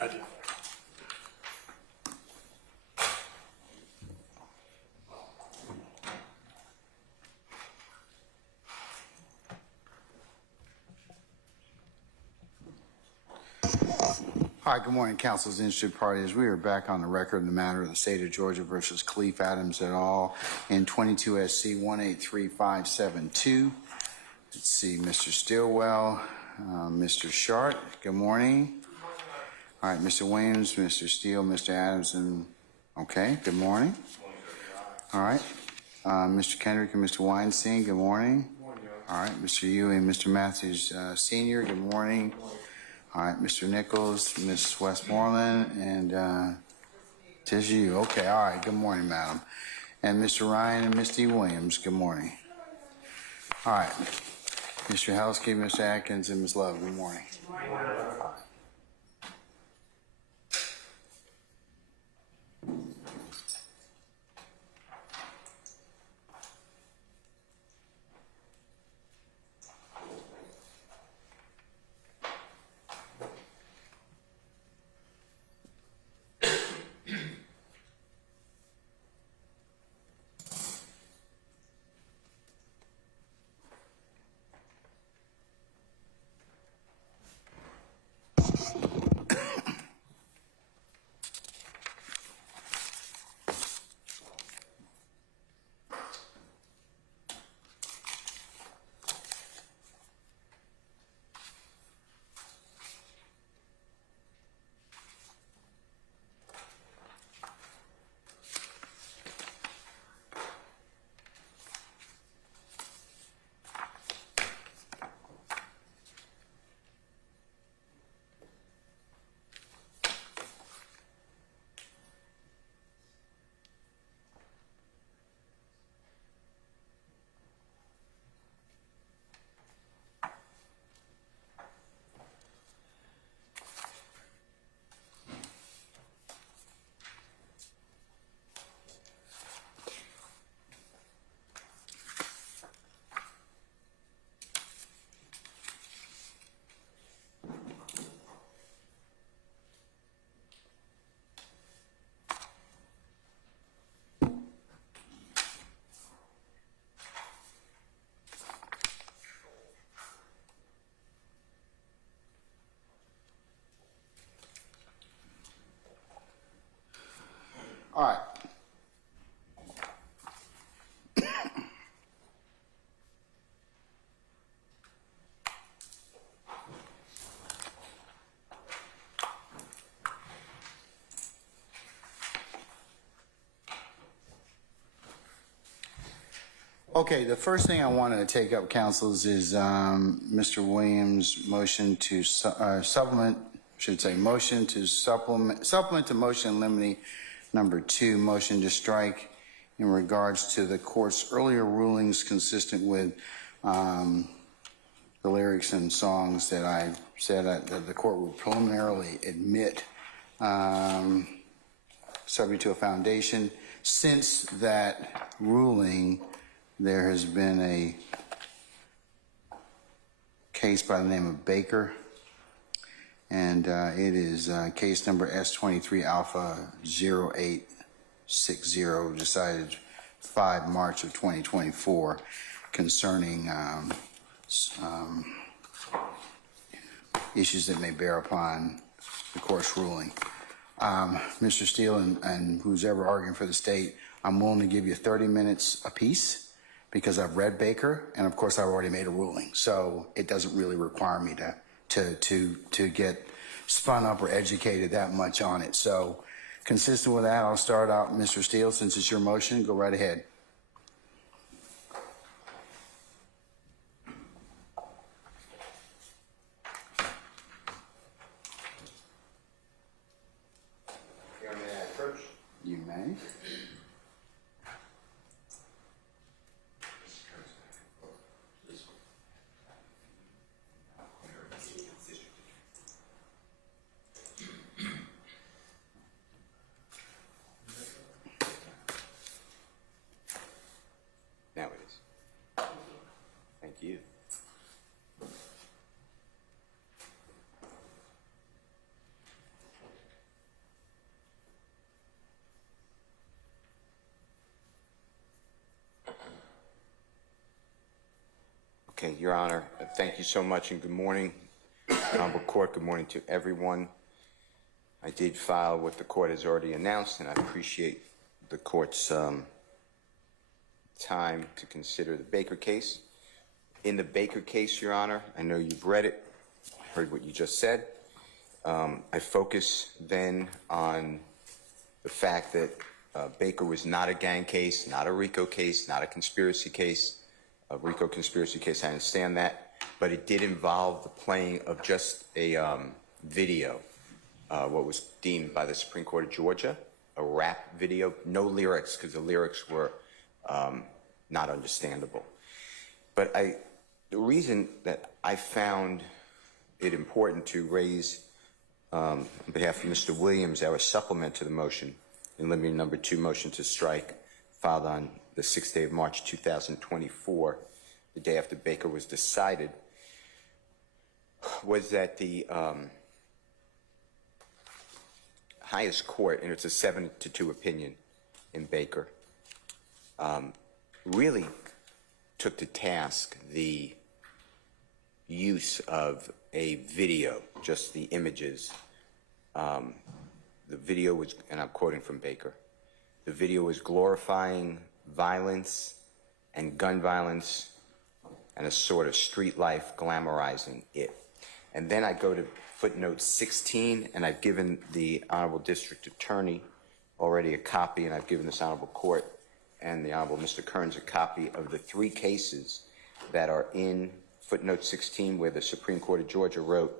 I do. Hi, good morning, council's interested parties. We are back on the record in the matter of the state of Georgia versus Khalif Adams et al. In 22 SC 1835572. Let's see, Mr. Stillwell, Mr. Sharp, good morning. All right, Mr. Williams, Mr. Steele, Mr. Adams, and okay, good morning. All right, Mr. Kendrick and Mr. Weinstein, good morning. All right, Mr. Ewing, Mr. Matthews, Senior, good morning. All right, Mr. Nichols, Ms. Westmoreland, and tis you. Okay, all right, good morning, madam. And Mr. Ryan and Misty Williams, good morning. All right, Mr. Helsky, Mr. Atkins, and Ms. Love, good morning. Good morning. All right. Okay, the first thing I wanted to take up, councils, is Mr. Williams' motion to motion to supplement to motion limiting number 2, motion to strike in regards to the court's earlier rulings consistent with the lyrics and songs that I said that the court would preliminarily admit subject to a foundation. Since that ruling, there has been a case by the name of Baker, and it is case number S23 Alpha 0860, decided 5 March of 2024, concerning issues that may bear upon the court's ruling. Mr. Steele and who's ever arguing for the state, I'm willing to give you 30 minutes apiece, because I've read Baker, and of course I've already made a ruling, so it doesn't really require me to get spun up or educated that much on it. So consistent with that, I'll start out, Mr. Steele, since it's your motion, go right ahead. You may. Okay, Your Honor, thank you so much and good morning, Honorable Court. Good morning to everyone. I did file what the court has already announced, and I appreciate the court's time to consider the Baker case. In the Baker case, Your Honor, I know you've read it, heard what you just said. I focus then on the fact that Baker was not a gang case, not a RICO case, not a conspiracy case. A RICO conspiracy case, I understand that, but it did involve the playing of just a video, what was deemed by the Supreme Court of Georgia, a rap video, no lyrics, because the lyrics were not understandable. But the reason that I found it important to raise, on behalf of Mr. Williams, our supplement to the motion, in limine number 2 motion to strike, filed on the 6th day of March 2024, the day after Baker was decided, was that the highest court, and it's a 7-2 opinion in Baker, really took to task the use of a video, just the images. The video was, and I'm quoting from Baker, the video was glorifying violence and gun violence and a sort of street life, glamorizing it. And then I go to footnote 16, and I've given the Honorable District Attorney already a copy, and I've given this Honorable Court and the Honorable Mr. Kearns a copy of the 3 cases that are in footnote 16, where the Supreme Court of Georgia wrote,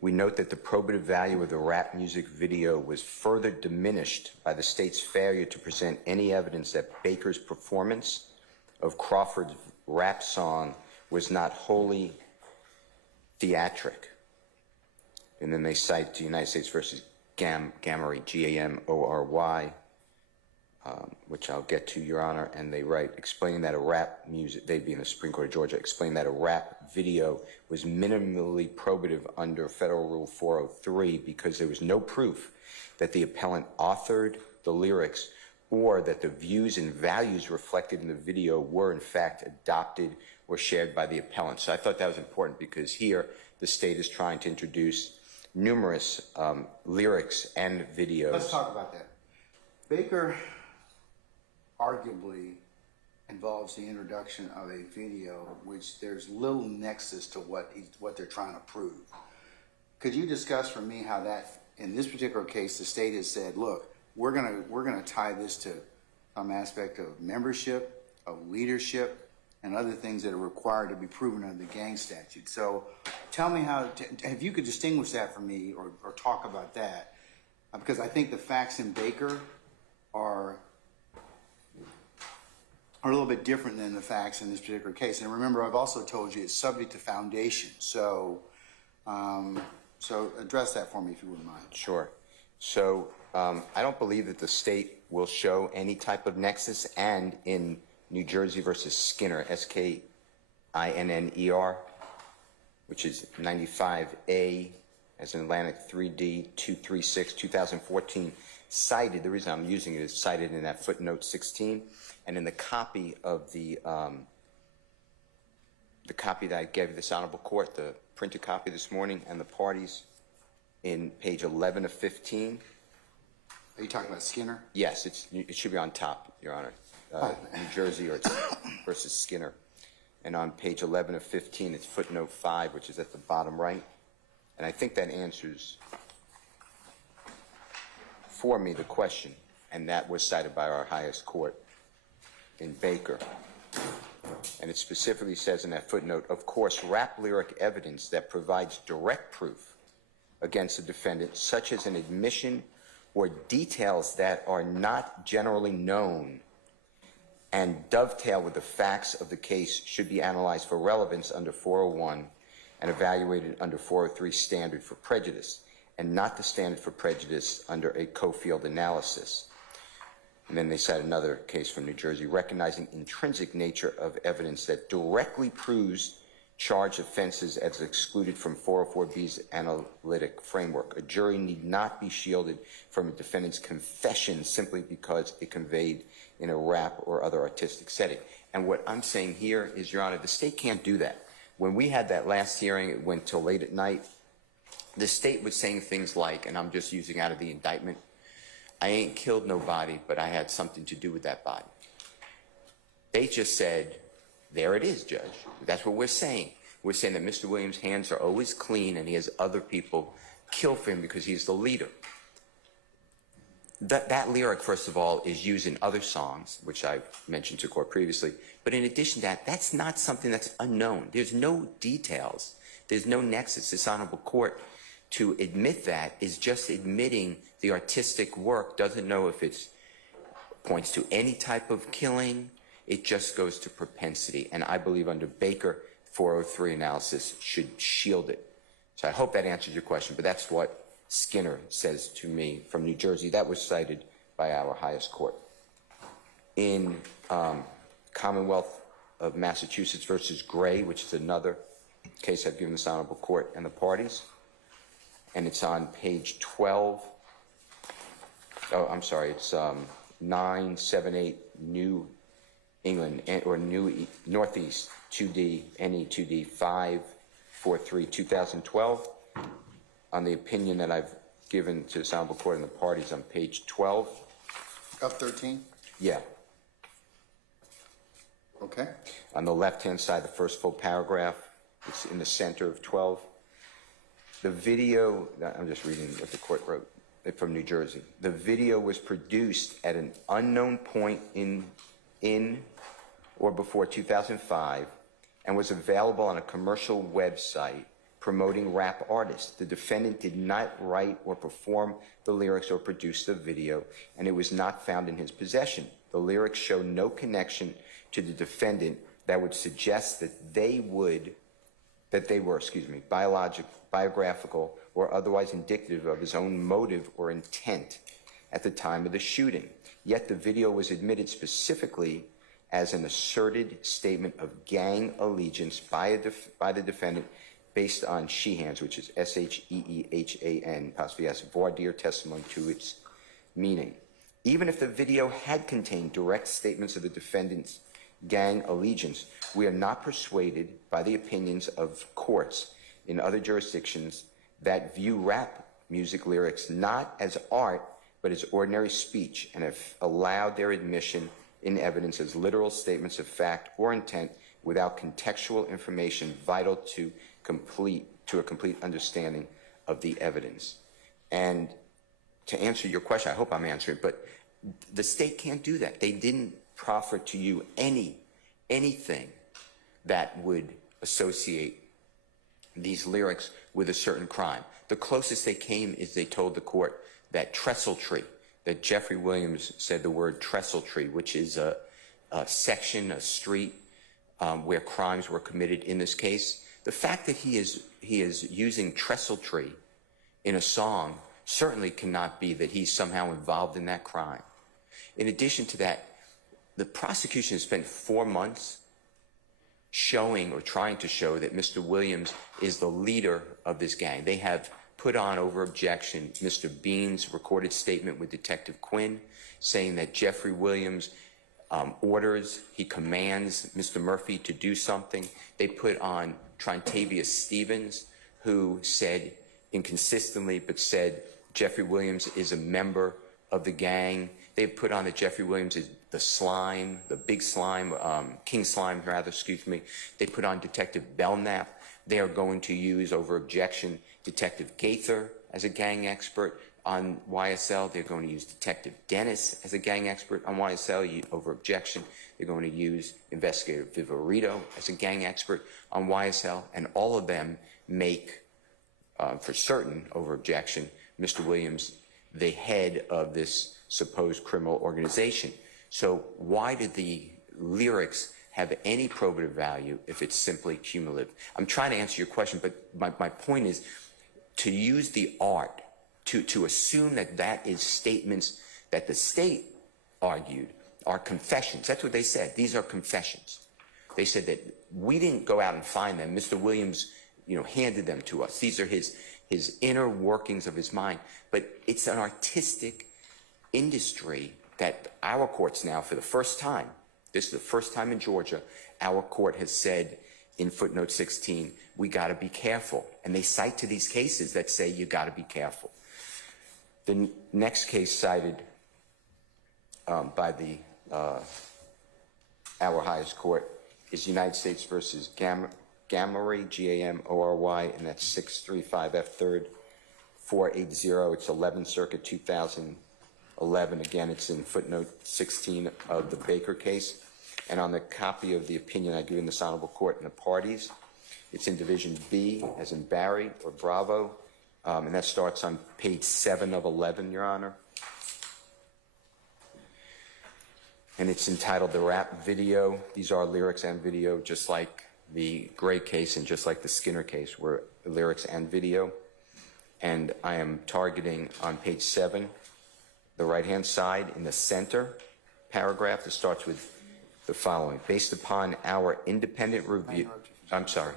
"We note that the probative value of the rap music video was further diminished by the state's failure to present any evidence that Baker's performance of Crawford's rap song was not wholly theatric." And then they cite the United States versus Gamory, G-A-M-O-R-Y, which I'll get to, Your Honor, and they write, explaining that a rap music, they being the Supreme Court of Georgia, explained that a rap video was minimally probative under Federal Rule 403 because there was no proof that the appellant authored the lyrics or that the views and values reflected in the video were in fact adopted or shared by the appellant. So I thought that was important because here the state is trying to introduce numerous lyrics and videos. Let's talk about that. Baker arguably involves the introduction of a video which there's little nexus to what they're trying to prove. Could you discuss for me how that, in this particular case, the state has said, look, we're gonna tie this to some aspect of membership, of leadership, and other things that are required to be proven under the gang statute. So tell me how, if you could distinguish that for me or talk about that, because I think the facts in Baker are a little bit different than the facts in this particular case. And remember, I've also told you it's subject to foundation. So, so address that for me if you wouldn't mind. Sure. So I don't believe that the state will show any type of nexus, and in New Jersey versus Skinner, S-K-I-N-N-E-R, which is 95A as in Atlantic 3D 236 2014, cited, the reason I'm using it is cited in that footnote 16, and in the copy of the copy that I gave this Honorable Court, the printed copy this morning, and the parties in page 11 of 15. Are you talking about Skinner? Yes, it should be on top, Your Honor. New Jersey or versus Skinner. And on page 11 of 15, it's footnote 5, which is at the bottom right. And I think that answers for me the question, and that was cited by our highest court in Baker. And it specifically says in that footnote, of course, rap lyric evidence that provides direct proof against a defendant, such as an admission or details that are not generally known and dovetail with the facts of the case, should be analyzed for relevance under 401 and evaluated under 403 standard for prejudice, and not the standard for prejudice under a Cofield analysis. And then they cite another case from New Jersey, recognizing intrinsic nature of evidence that directly proves charge offenses as excluded from 404B's analytic framework. A jury need not be shielded from a defendant's confession simply because it conveyed in a rap or other artistic setting. And what I'm saying here is, Your Honor, the state can't do that. When we had that last hearing, it went till late at night. The state was saying things like, and I'm just using out of the indictment, I ain't killed nobody, but I had something to do with that body. They just said, there it is, Judge. That's what we're saying. We're saying that Mr. Williams' hands are always clean and he has other people kill for him because he's the leader. That lyric, first of all, is used in other songs, which I've mentioned to court previously. But in addition to that, that's not something that's unknown. There's no details. There's no nexus. This honorable court, to admit that, is just admitting the artistic work, doesn't know if it points to any type of killing. It just goes to propensity. And I believe under Baker, 403 analysis should shield it. So I hope that answers your question, but that's what Skinner says to me from New Jersey. That was cited by our highest court. In Commonwealth of Massachusetts versus Gray, which is another case I've given this honorable court and the parties, and it's on page 12. Oh, I'm sorry, it's 978 New England, or New Northeast 2D, NE 2D 543, 2012. On the opinion that I've given to this honorable court and the parties on page 12. Of 13? Yeah. Okay. On the left-hand side, the first full paragraph, it's in the center of 12. The video, I'm just reading what the court wrote from New Jersey. The video was produced at an unknown point in or before 2005 and was available on a commercial website promoting rap artists. The defendant did not write or perform the lyrics or produce the video, and it was not found in his possession. The lyrics show no connection to the defendant that would suggest that they were, biographical or otherwise indicative of his own motive or intent at the time of the shooting. Yet the video was admitted specifically as an asserted statement of gang allegiance by the defendant based on Sheehan's, which is S-H-E-E-H-A-N, apostrophe S, voir dire testimony to its meaning. Even if the video had contained direct statements of the defendant's gang allegiance, we are not persuaded by the opinions of courts in other jurisdictions that view rap music lyrics not as art, but as ordinary speech, and have allowed their admission in evidence as literal statements of fact or intent without contextual information vital to a complete understanding of the evidence. And to answer your question, I hope I'm answering, but the state can't do that. They didn't proffer to you anything that would associate these lyrics with a certain crime. The closest they came is they told the court that trestle tree, that Jeffrey Williams said the word trestle tree, which is a section, a street where crimes were committed in this case. The fact that he is using trestle tree in a song certainly cannot be that he's somehow involved in that crime. In addition to that, the prosecution has spent 4 months showing or trying to show that Mr. Williams is the leader of this gang. They have put on over objection Mr. Bean's recorded statement with Detective Quinn saying that Jeffrey Williams orders, he commands Mr. Murphy to do something. They put on Trontavious Stevens, who said inconsistently, but said Jeffrey Williams is a member of the gang. They put on that Jeffrey Williams is the slime, the big slime, King Slime, rather, excuse me. They put on Detective Belknap. They are going to use, over objection, Detective Gaither as a gang expert on YSL. They're going to use Detective Dennis as a gang expert on YSL. Over objection, they're going to use Investigator Viverito as a gang expert on YSL. And all of them make, for certain, over objection, Mr. Williams the head of this supposed criminal organization. So why did the lyrics have any probative value if it's simply cumulative? I'm trying to answer your question, but my point is to use the art, to assume that that is statements that the state argued are confessions. That's what they said. These are confessions. They said that we didn't go out and find them. Mr. Williams, handed them to us. These are his inner workings of his mind. But it's an artistic industry that our courts now, for the first time, this is the first time in Georgia, our court has said in footnote 16, we got to be careful. And they cite to these cases that say you got to be careful. The next case cited by our highest court is United States versus Gamory, G-A-M-O-R-Y, and that's 635 F. 3rd, 480. It's 11th Circuit, 2011. Again, it's in footnote 16 of the Baker case. And on the copy of the opinion I give in this honorable court and the parties, it's in Division B, as in Barry or Bravo, and that starts on page 7 of 11, Your Honor. And it's entitled The Rap Video. These are lyrics and video, just like the Gray case and just like the Skinner case, were lyrics and video. And I am targeting on page 7, the right-hand side in the center paragraph that starts with the following. Based upon our independent review. I'm sorry.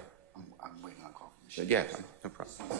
I'm waiting on a call from Yeah, no problem.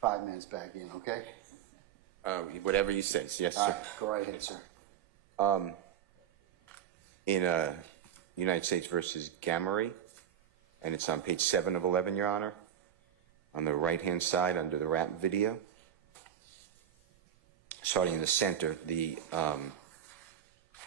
5 minutes back in, okay? Whatever you say. Yes, All sir. right, go right ahead, sir. In United States versus Gamery, and it's on page 7 of 11, Your Honor, on the right-hand side under the rap video. Starting in the center, the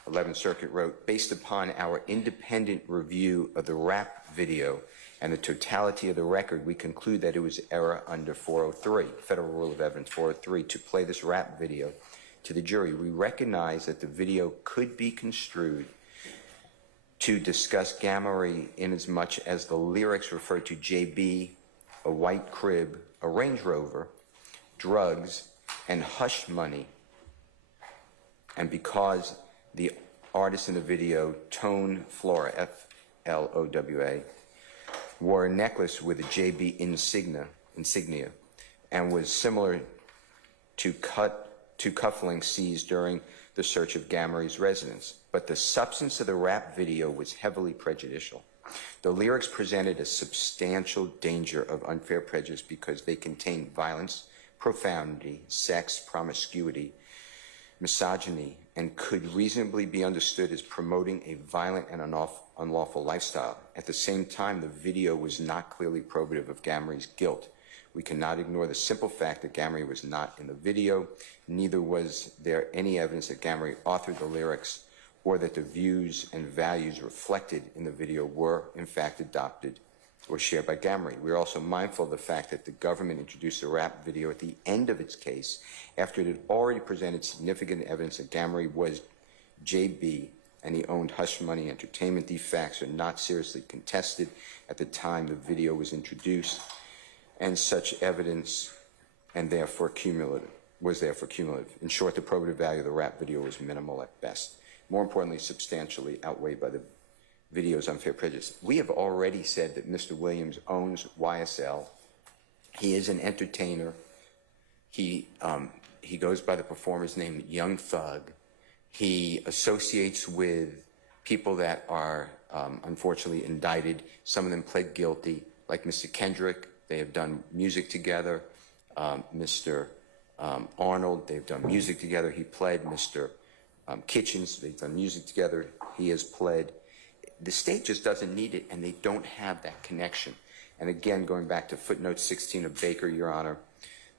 11th Circuit wrote, based upon our independent review of the rap video and the totality of the record, we conclude that it was error under 403, Federal Rule of Evidence 403, to play this rap video to the jury. We recognize that the video could be construed to discuss Gamery inasmuch as the lyrics refer to JB, a white crib, a Range Rover, drugs, and hush money, and because the artist in the video, Tone Flora, F-L-O-W-A, wore a necklace with a JB insignia and was similar to cufflinks seized during the search of Gamery's residence. But the substance of the rap video was heavily prejudicial. The lyrics presented a substantial danger of unfair prejudice because they contained violence, profanity, sex, promiscuity, misogyny, and could reasonably be understood as promoting a violent and unlawful lifestyle. At the same time, the video was not clearly probative of Gamery's guilt. We cannot ignore the simple fact that Gamery was not in the video. Neither was there any evidence that Gamery authored the lyrics or that the views and values reflected in the video were, in fact, adopted or shared by Gamery. We are also mindful of the fact that the government introduced the rap video at the end of its case after it had already presented significant evidence that Gamery was JB and he owned Hush Money Entertainment. These facts are not seriously contested at the time the video was introduced, and such evidence was therefore cumulative. In short, the probative value of the rap video was minimal at best. More importantly, substantially outweighed by the video's unfair prejudice. We have already said that Mr. Williams owns YSL. He is an entertainer. He goes by the performer's name Young Thug. He associates with people that are unfortunately indicted. Some of them pled guilty, like Mr. Kendrick. They have done music together. Mr. Arnold, they've done music together. He pled. Mr. Kitchens, they've done music together. He has pled. The state just doesn't need it, and they don't have that connection. And again, going back to footnote 16 of Baker, Your Honor,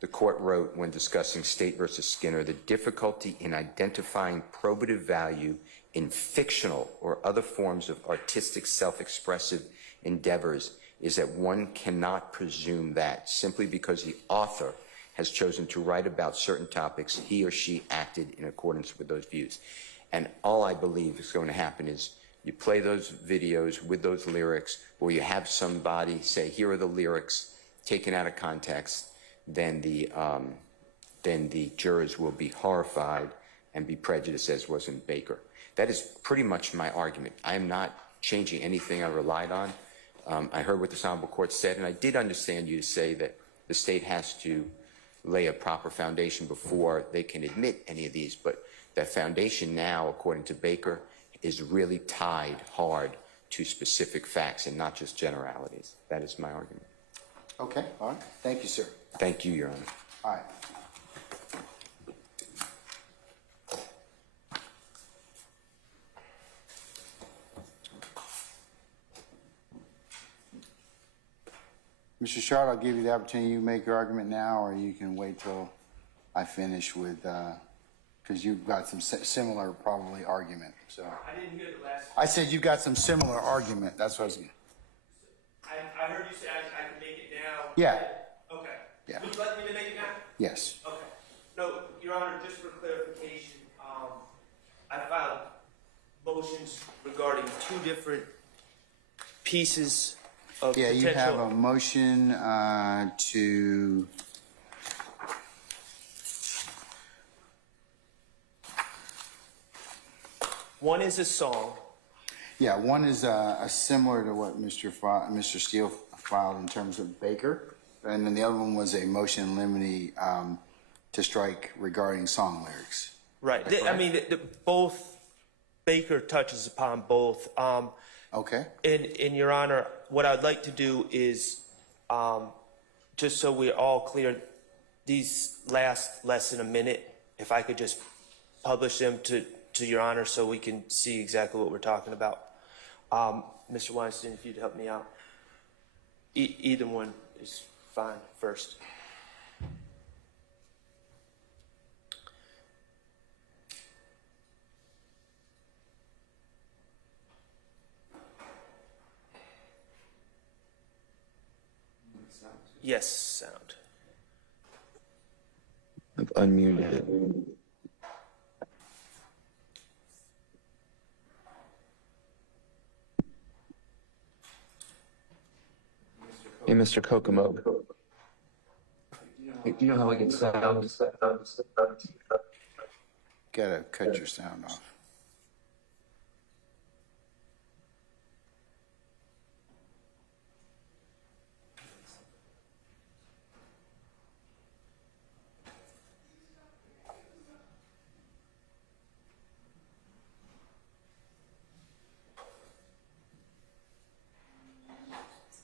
the court wrote when discussing State versus Skinner, the difficulty in identifying probative value in fictional or other forms of artistic self-expressive endeavors is that one cannot presume that simply because the author has chosen to write about certain topics, he or she acted in accordance with those views. And all I believe is going to happen is you play those videos with those lyrics, or you have somebody say, here are the lyrics, taken out of context, then the jurors will be horrified and be prejudiced, as was in Baker. That is pretty much my argument. I am not changing anything I relied on. I heard what this honorable court said, and I did understand you to say that the state has to lay a proper foundation before they can admit any of these, but that foundation now, according to Baker, is really tied hard to specific facts and not just generalities. That is my argument. Okay, all right. Thank you, sir. Thank you, Your Honor. All right. Mr. Shard, I'll give you the opportunity to make your argument now, or you can wait till I finish with, because you've got some similar probably argument. So I didn't hear the last. I said you've got some similar argument. That's what I was going to. I heard you say I can make it now. Yeah. Okay. Yeah. Would you like me to make it now? Yes. Okay. No, Your Honor, just for clarification, I filed motions regarding two different pieces of Yeah, potential. you have a motion to. One is a song. Yeah, one is similar to what Mr. Steele filed in terms of Baker, and then the other one was a motion in limine to strike regarding song lyrics. Right. I mean, both Baker touches upon both. Okay. In Your Honor, what I'd like to do is, just so we're all clear, these last less than a minute. If I could just publish them to Your Honor so we can see exactly what we're talking about. Mr. Weinstein, if you'd help me out. Either one is fine first. Yes, sound. I've unmuted it. Hey, Mr. Kokomo. You know how I get sound? Gotta cut your sound off.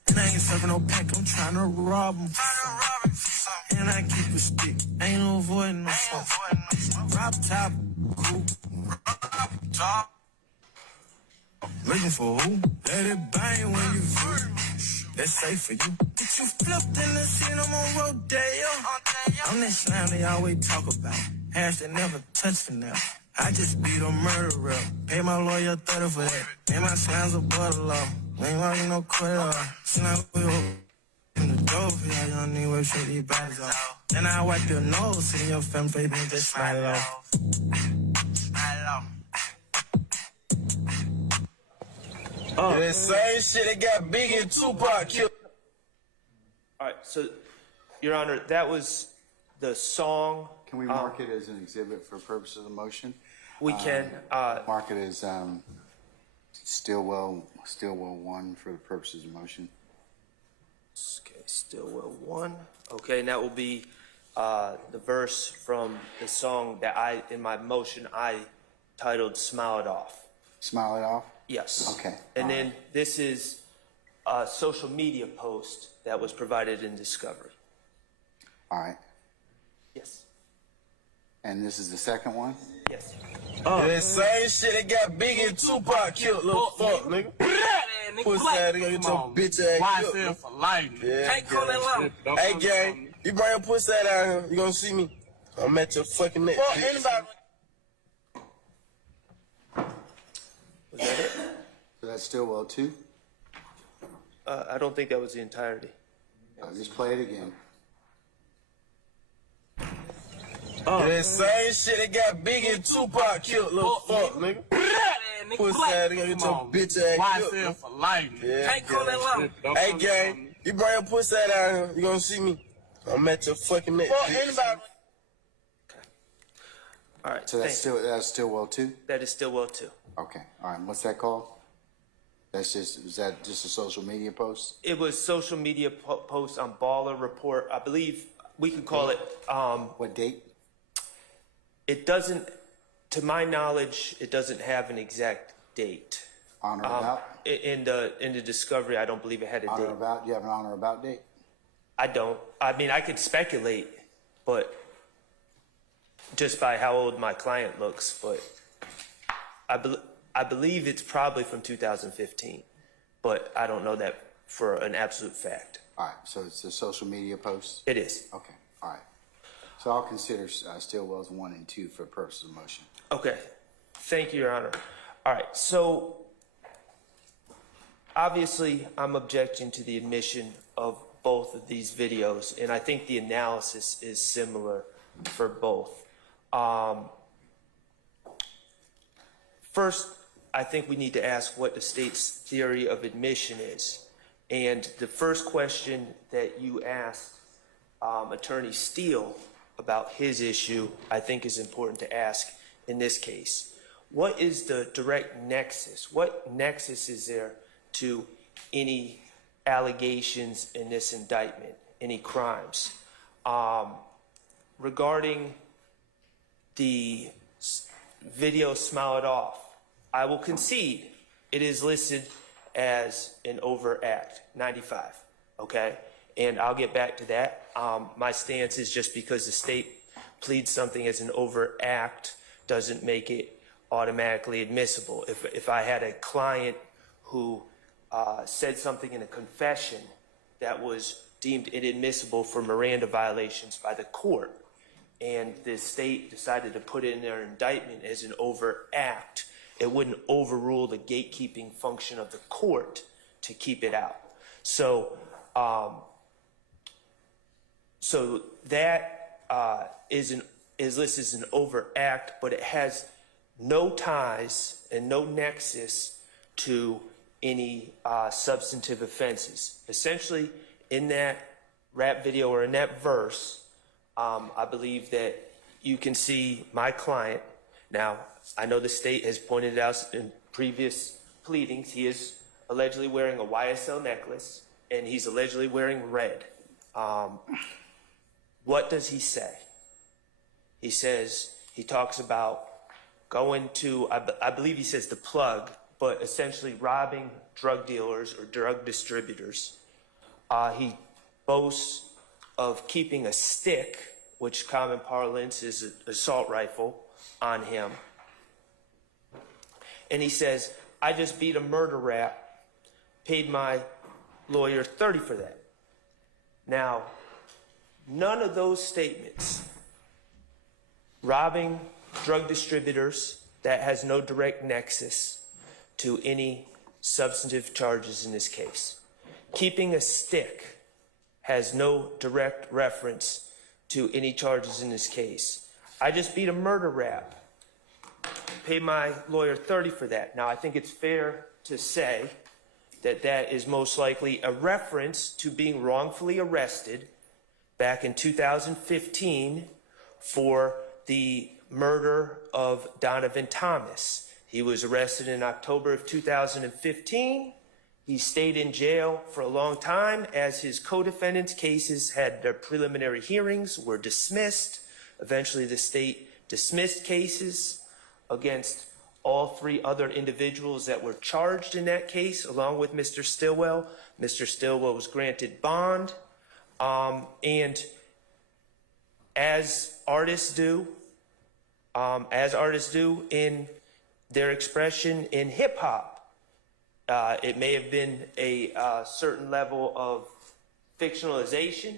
And I ain't serving no pack, I'm tryna rob him. And I keep a stick, ain't no avoiding no smoke. Drop top, cool. Top. Looking for who? Let it bang when you free. That's safe for you. Get you flipped in the scene, I'm on Rodeo. I'm that slam they always talk about. Hash that never touched for now. I just beat a murderer. Pay my lawyer 30 for that. Pay my slams a butter law. Ain't walking no quitter. Slam with in the door for y'all young nigga, where shit these bodies off. Then I wipe your nose, sit in your family, baby, and just smile it off. Smile it off. That same shit that got Big and Tupac killed. All right, so, Your Honor, that was the song. Can we mark it as an exhibit for purposes of the motion? We can. Mark it as Stillwell 1 for the purposes of motion. Okay, Stillwell 1. Okay, and that will be the verse from the song that in my motion, I titled Smile It Off. Smile it off? Yes. Okay. And then this is a social media post that was provided in discovery. All right. Yes. And this is the second one? Yes. That same shit that got Big and Tupac killed, little fuck, nigga. Pussy ass nigga, get your bitch ass killed. for life, Yeah, Can't call that loud. Hey, gang, you bring your pussy ass down here, you gonna see me. I'm at your fucking neck. Fuck anybody. Was that it? So that's Stillwell 2? I don't think that was the entirety. Just play it again. That same shit that got Big and Tupac killed, little fuck, nigga. Pussy ass nigga, get your bitch ass killed. for life, Yeah, Can't call that loud. Hey, gang, you bring your pussy ass down here, you gonna see me. I'm at your fucking neck. Fuck anybody. All right. So that's Stillwell 2? That is Stillwell 2. Okay. All right. What's that called? Is that just a social media post? It was social media post on Baller Report. I believe we could call it. What date? It doesn't, to my knowledge, it doesn't have an exact date. On or about? In the discovery, I don't believe it had a On date. or about? Do you have an on or about date? I don't. I mean, I could speculate, but just by how old my client looks, but I believe it's probably from 2015, but I don't know that for an absolute fact. All right. So it's a social media post? It is. Okay. All right. So I'll consider Stillwell's 1 and 2 for purposes of motion. Okay. Thank you, Your Honor. All right. So obviously, I'm objecting to the admission of both of these videos, and I think the analysis is similar for both. First, I think we need to ask what the state's theory of admission is. And the first question that you asked Attorney Steele about his issue, I think is important to ask in this case. What is the direct nexus? What nexus is there to any allegations in this indictment, any crimes? Regarding the video Smile It Off, I will concede it is listed as an overt act, 95, okay? and I'll get back to that. My stance is just because the state pleads something as an overt act doesn't make it automatically admissible. If I had a client who said something in a confession that was deemed inadmissible for Miranda violations by the court, and the state decided to put it in their indictment as an overt act, it wouldn't overrule the gatekeeping function of the court to keep it out. So, that is listed as an overt act, but it has no ties and no nexus to any substantive offenses. Essentially, in that rap video or in that verse, I believe that you can see my client. Now, I know the state has pointed out in previous pleadings, he is allegedly wearing a YSL necklace, and he's allegedly wearing red. What does he say? He says, he talks about going to, I believe he says the plug, but essentially robbing drug dealers or drug distributors. He boasts of keeping a stick, which common parlance is an assault rifle, on him. And he says, I just beat a murder rap, paid my lawyer $30 for that. Now, none of those statements, robbing drug distributors, that has no direct nexus to any substantive charges in this case. Keeping a stick has no direct reference to any charges in this case. I just beat a murder rap, paid my lawyer $30 for that. Now, I think it's fair to say that that is most likely a reference to being wrongfully arrested back in 2015 for the murder of Donovan Thomas. He was arrested in October of 2015. He stayed in jail for a long time as his co-defendants' cases had their preliminary hearings, were dismissed. Eventually, the state dismissed cases against all three other individuals that were charged in that case, along with Mr. Stillwell. Mr. Stillwell was granted bond. And as artists do in their expression in hip hop, it may have been a certain level of fictionalization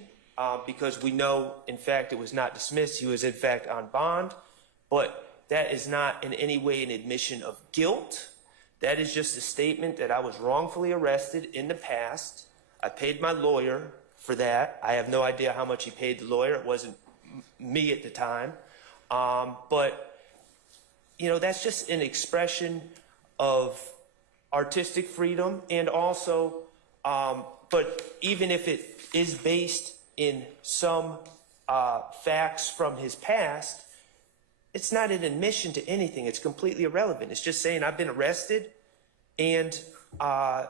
because we know, in fact, it was not dismissed. He was, in fact, on bond. But that is not in any way an admission of guilt. That is just a statement that I was wrongfully arrested in the past. I paid my lawyer for that. I have no idea how much he paid the lawyer. It wasn't me at the time. But, you know, that's just an expression of artistic freedom, and also, but even if it is based in some facts from his past, it's not an admission to anything. It's completely irrelevant. It's just saying I've been arrested and I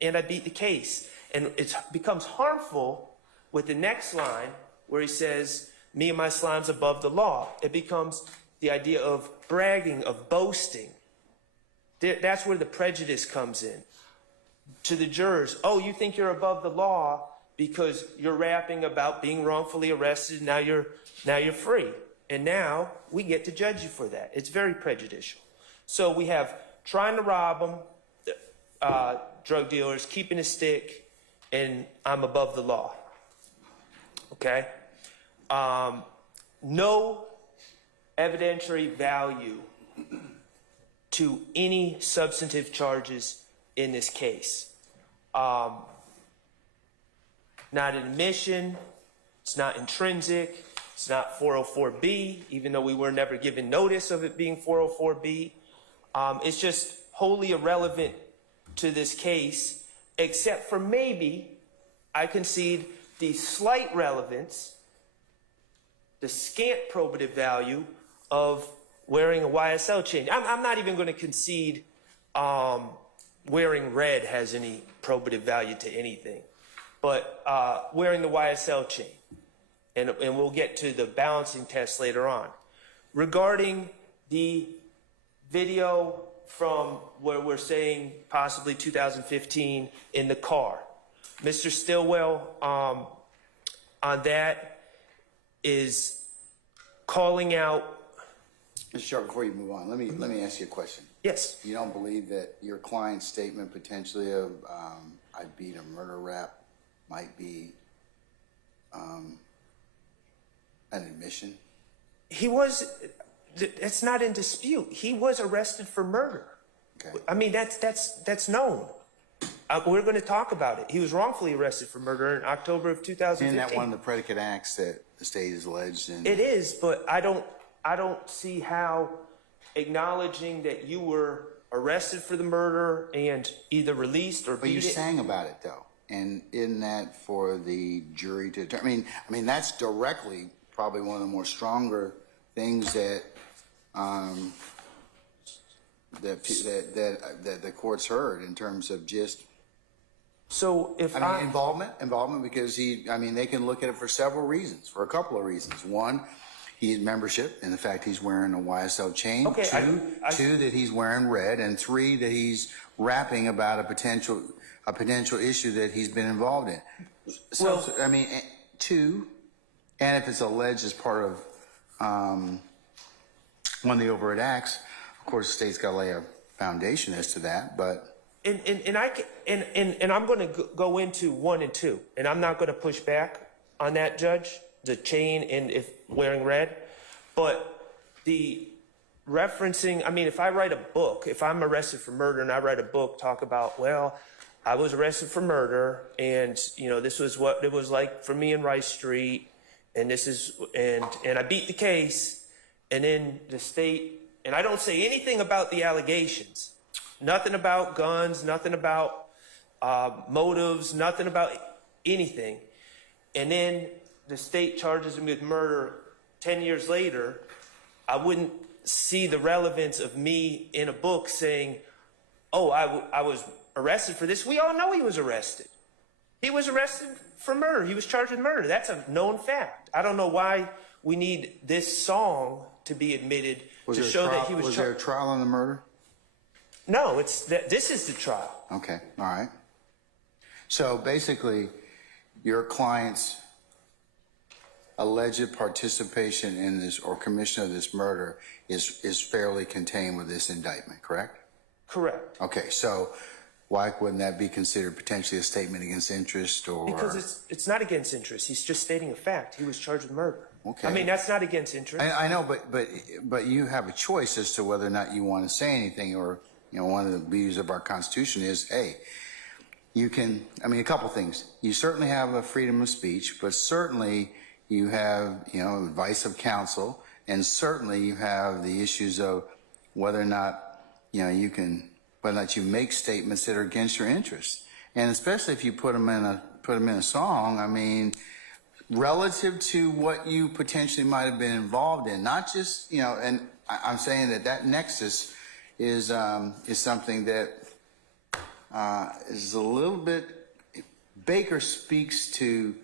beat the case. And it becomes harmful with the next line where he says, me and my slime's above the law. It becomes the idea of bragging, of boasting. That's where the prejudice comes in. To the jurors, oh, you think you're above the law because you're rapping about being wrongfully arrested, now you're free. And now we get to judge you for that. It's very prejudicial. So we have trying to rob them, drug dealers, keeping a stick, and I'm above the law. Okay? No evidentiary value to any substantive charges in this case. Not an admission, it's not intrinsic, it's not 404B, even though we were never given notice of it being 404B. It's just wholly irrelevant to this case, except for maybe, I concede, the slight relevance, the scant probative value of wearing a YSL chain. I'm not even going to concede wearing red has any probative value to anything, but wearing the YSL chain. And we'll get to the balancing test later on. Regarding the video from where we're saying possibly 2015 in the car, Mr. Stillwell, on that is calling out, Mr. Sharp, before you move on, let me ask you a question. yes, You don't believe that your client's statement potentially of I beat a murder rap might be an admission? he was, it's not in dispute. He was arrested for murder. Okay. I mean, that's known. We're going to talk about it. He was wrongfully arrested for murder in October of 2015. Isn't that one of the predicate acts that the state has alleged? It is, but I don't see how acknowledging that you were arrested for the murder and either released or But you beat it. sang about it though, and isn't that for the jury to determine? I mean that's directly probably one of the more stronger things that that the courts heard in terms of just. So if I mean, involvement, because they can look at it for several reasons, for a couple of reasons. One, he had membership, and the fact he's wearing a YSL chain. Okay, Two, that he's wearing red, and three, that he's rapping about a potential issue that he's been involved in. So, two, and if it's alleged as part of one of the overt acts, of course, the state's got to lay a foundation as to that, but. And I'm going to go into 1 and 2, and I'm not going to push back on that, Judge, the chain and if wearing red, but the referencing. I mean, if I write a book, if I'm arrested for murder and I write a book, talk about, well, I was arrested for murder, and this was what it was like for me in Rice Street, and this is and I beat the case, and then the state, and I don't say anything about the allegations. Nothing about guns, nothing about motives, nothing about anything. And then the state charges him with murder 10 years later. I wouldn't see the relevance of me in a book saying, oh, I was arrested for this. We all know he was arrested. He was arrested for murder. He was charged with murder. That's a known fact. I don't know why we need this song to be admitted to show that he was charged. Was there a trial on the murder? No, this is the trial. Okay, all right. So basically, your client's alleged participation in this or commission of this murder is fairly contained with this indictment, correct? Correct. Okay, so why wouldn't that be considered potentially a statement against interest or? Because it's not against interest. He's just stating a fact. He was charged with murder. Okay. I mean, that's not against interest. I know, but you have a choice as to whether or not you want to say anything or. One of the beauties of our Constitution is, hey, you can, a couple things. You certainly have a freedom of speech, but certainly you have, advice of counsel, and certainly you have the issues of whether or not, whether or not you make statements that are against your interests. And especially if you put them in a song, relative to what you potentially might have been involved in, not just, and I'm saying that nexus is something that is a little bit. Baker speaks to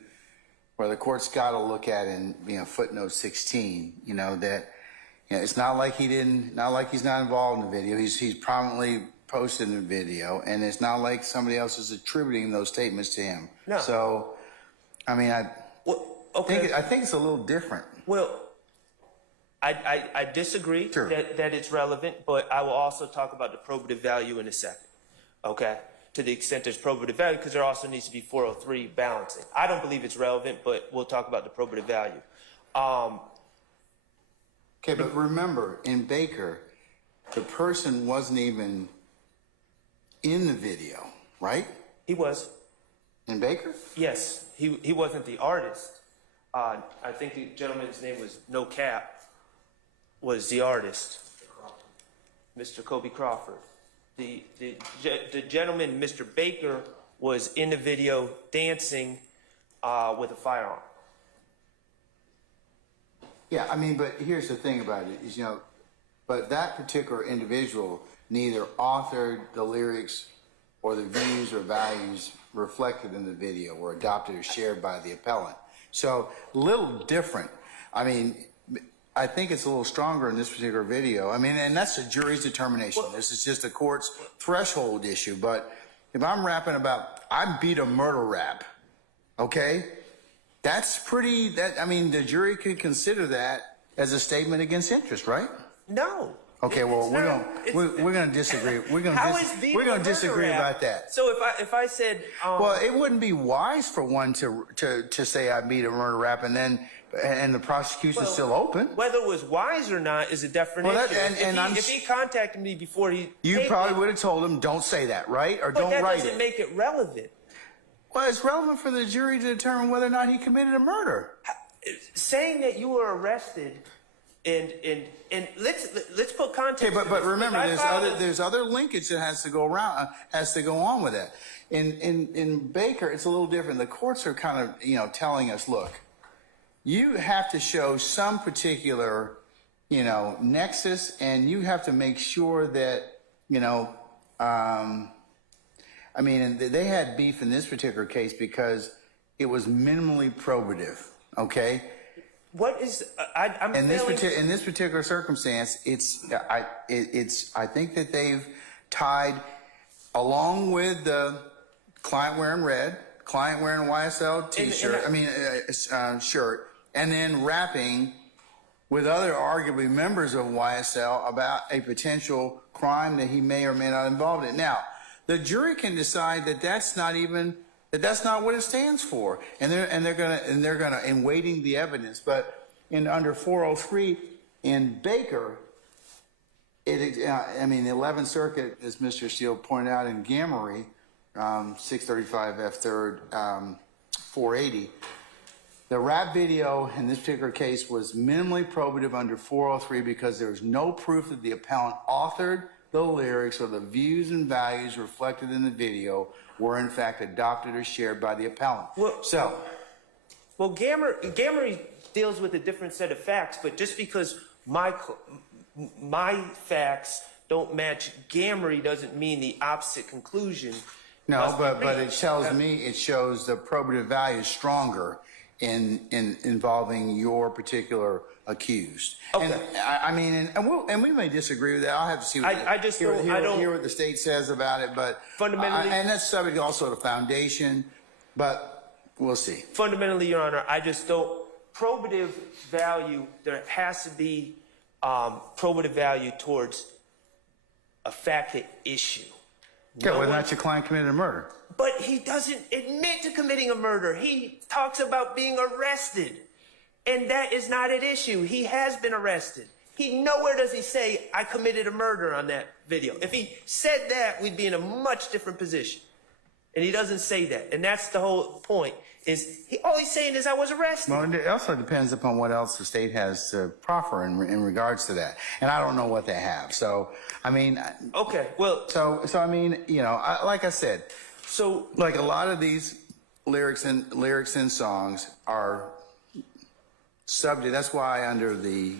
where the court's got to look at in footnote 16. That it's not like he's not involved in the video. He's prominently posted in the video, and it's not like somebody else is attributing those statements to him. No. So, I think it's a little different. Well, I disagree Sure. that it's relevant, but I will also talk about the probative value in a second, okay? To the extent there's probative value, because there also needs to be 403 balancing. I don't believe it's relevant, but we'll talk about the probative value. Okay, but remember, in Baker, the person wasn't even in the video, right? He was. In Baker? Yes, he wasn't the artist. I think the gentleman's name was No Cap. Was the artist, Mr. Kobe Crawford. The gentleman, Mr. Baker, was in the video dancing with a firearm. Yeah, but here's the thing about it is, but that particular individual neither authored the lyrics or the views or values reflected in the video were adopted or shared by the appellant. So, a little different. I think it's a little stronger in this particular video. And that's the jury's determination. This is just a court's threshold issue. But if I'm rapping about, I beat a murder rap, okay? That's pretty, I mean, the jury could consider that as a statement against interest, right? No. Okay, well, It's we're gonna disagree. We're gonna disagree about that. So if I said, Well, it wouldn't be wise for one to say I beat a murder rap and the prosecution's still open. whether it was wise or not is a different Well, issue. If he contacted me before he You taped probably it, would have told him, don't say that, right? Or but don't that write doesn't it. make it relevant. Well, it's relevant for the jury to determine whether or not he committed a murder. Saying that you were arrested and let's put context. Okay, but to this. remember, If I filed there's other linkage that has to go on with that. In Baker, it's a little different. The courts are kind of telling us, look, you have to show some particular nexus, and you have to make sure that I mean, and they had beef in this particular case because it was minimally probative. Okay. What is I'm In failing. this particular circumstance, I think that they've tied, along with the client wearing red, client wearing a YSL T-shirt, shirt, and then rapping with other arguably members of YSL about a potential crime that he may or may not involved in. Now, the jury can decide that that's not what it stands for, and they're gonna in weighting the evidence. But under 403 in Baker, the 11th Circuit, as Mr. Steele pointed out in Gamory, 635 F 3rd 480. The rap video in this particular case was minimally probative under 403 because there was no proof that the appellant authored the lyrics or the views and values reflected in the video were in fact adopted or shared by the appellant. Well, Gamory deals with a different set of facts, but just because my facts don't match Gamory doesn't mean the opposite conclusion. No, but it tells me it shows the probative value is stronger in involving your particular accused. Okay. And we may disagree with that. I'll have to see what hear what the state says about it, but fundamentally, and that's subject also to foundation, but we'll see. Fundamentally, Your Honor, I just don't probative value. There has to be probative value towards a fact issue. Yeah, whether or not your client committed a murder. But he doesn't admit to committing a murder. He talks about being arrested. And that is not at issue. He has been arrested. Nowhere does he say, I committed a murder on that video. If he said that, we'd be in a much different position. And he doesn't say that. And that's the whole point, is all he's saying is I was arrested. Well, it also depends upon what else the state has to proffer in regards to that. And I don't know what they have. So, I mean... Okay, well... So I mean, like I said, so like a lot of these lyrics in songs are subject. That's why under the...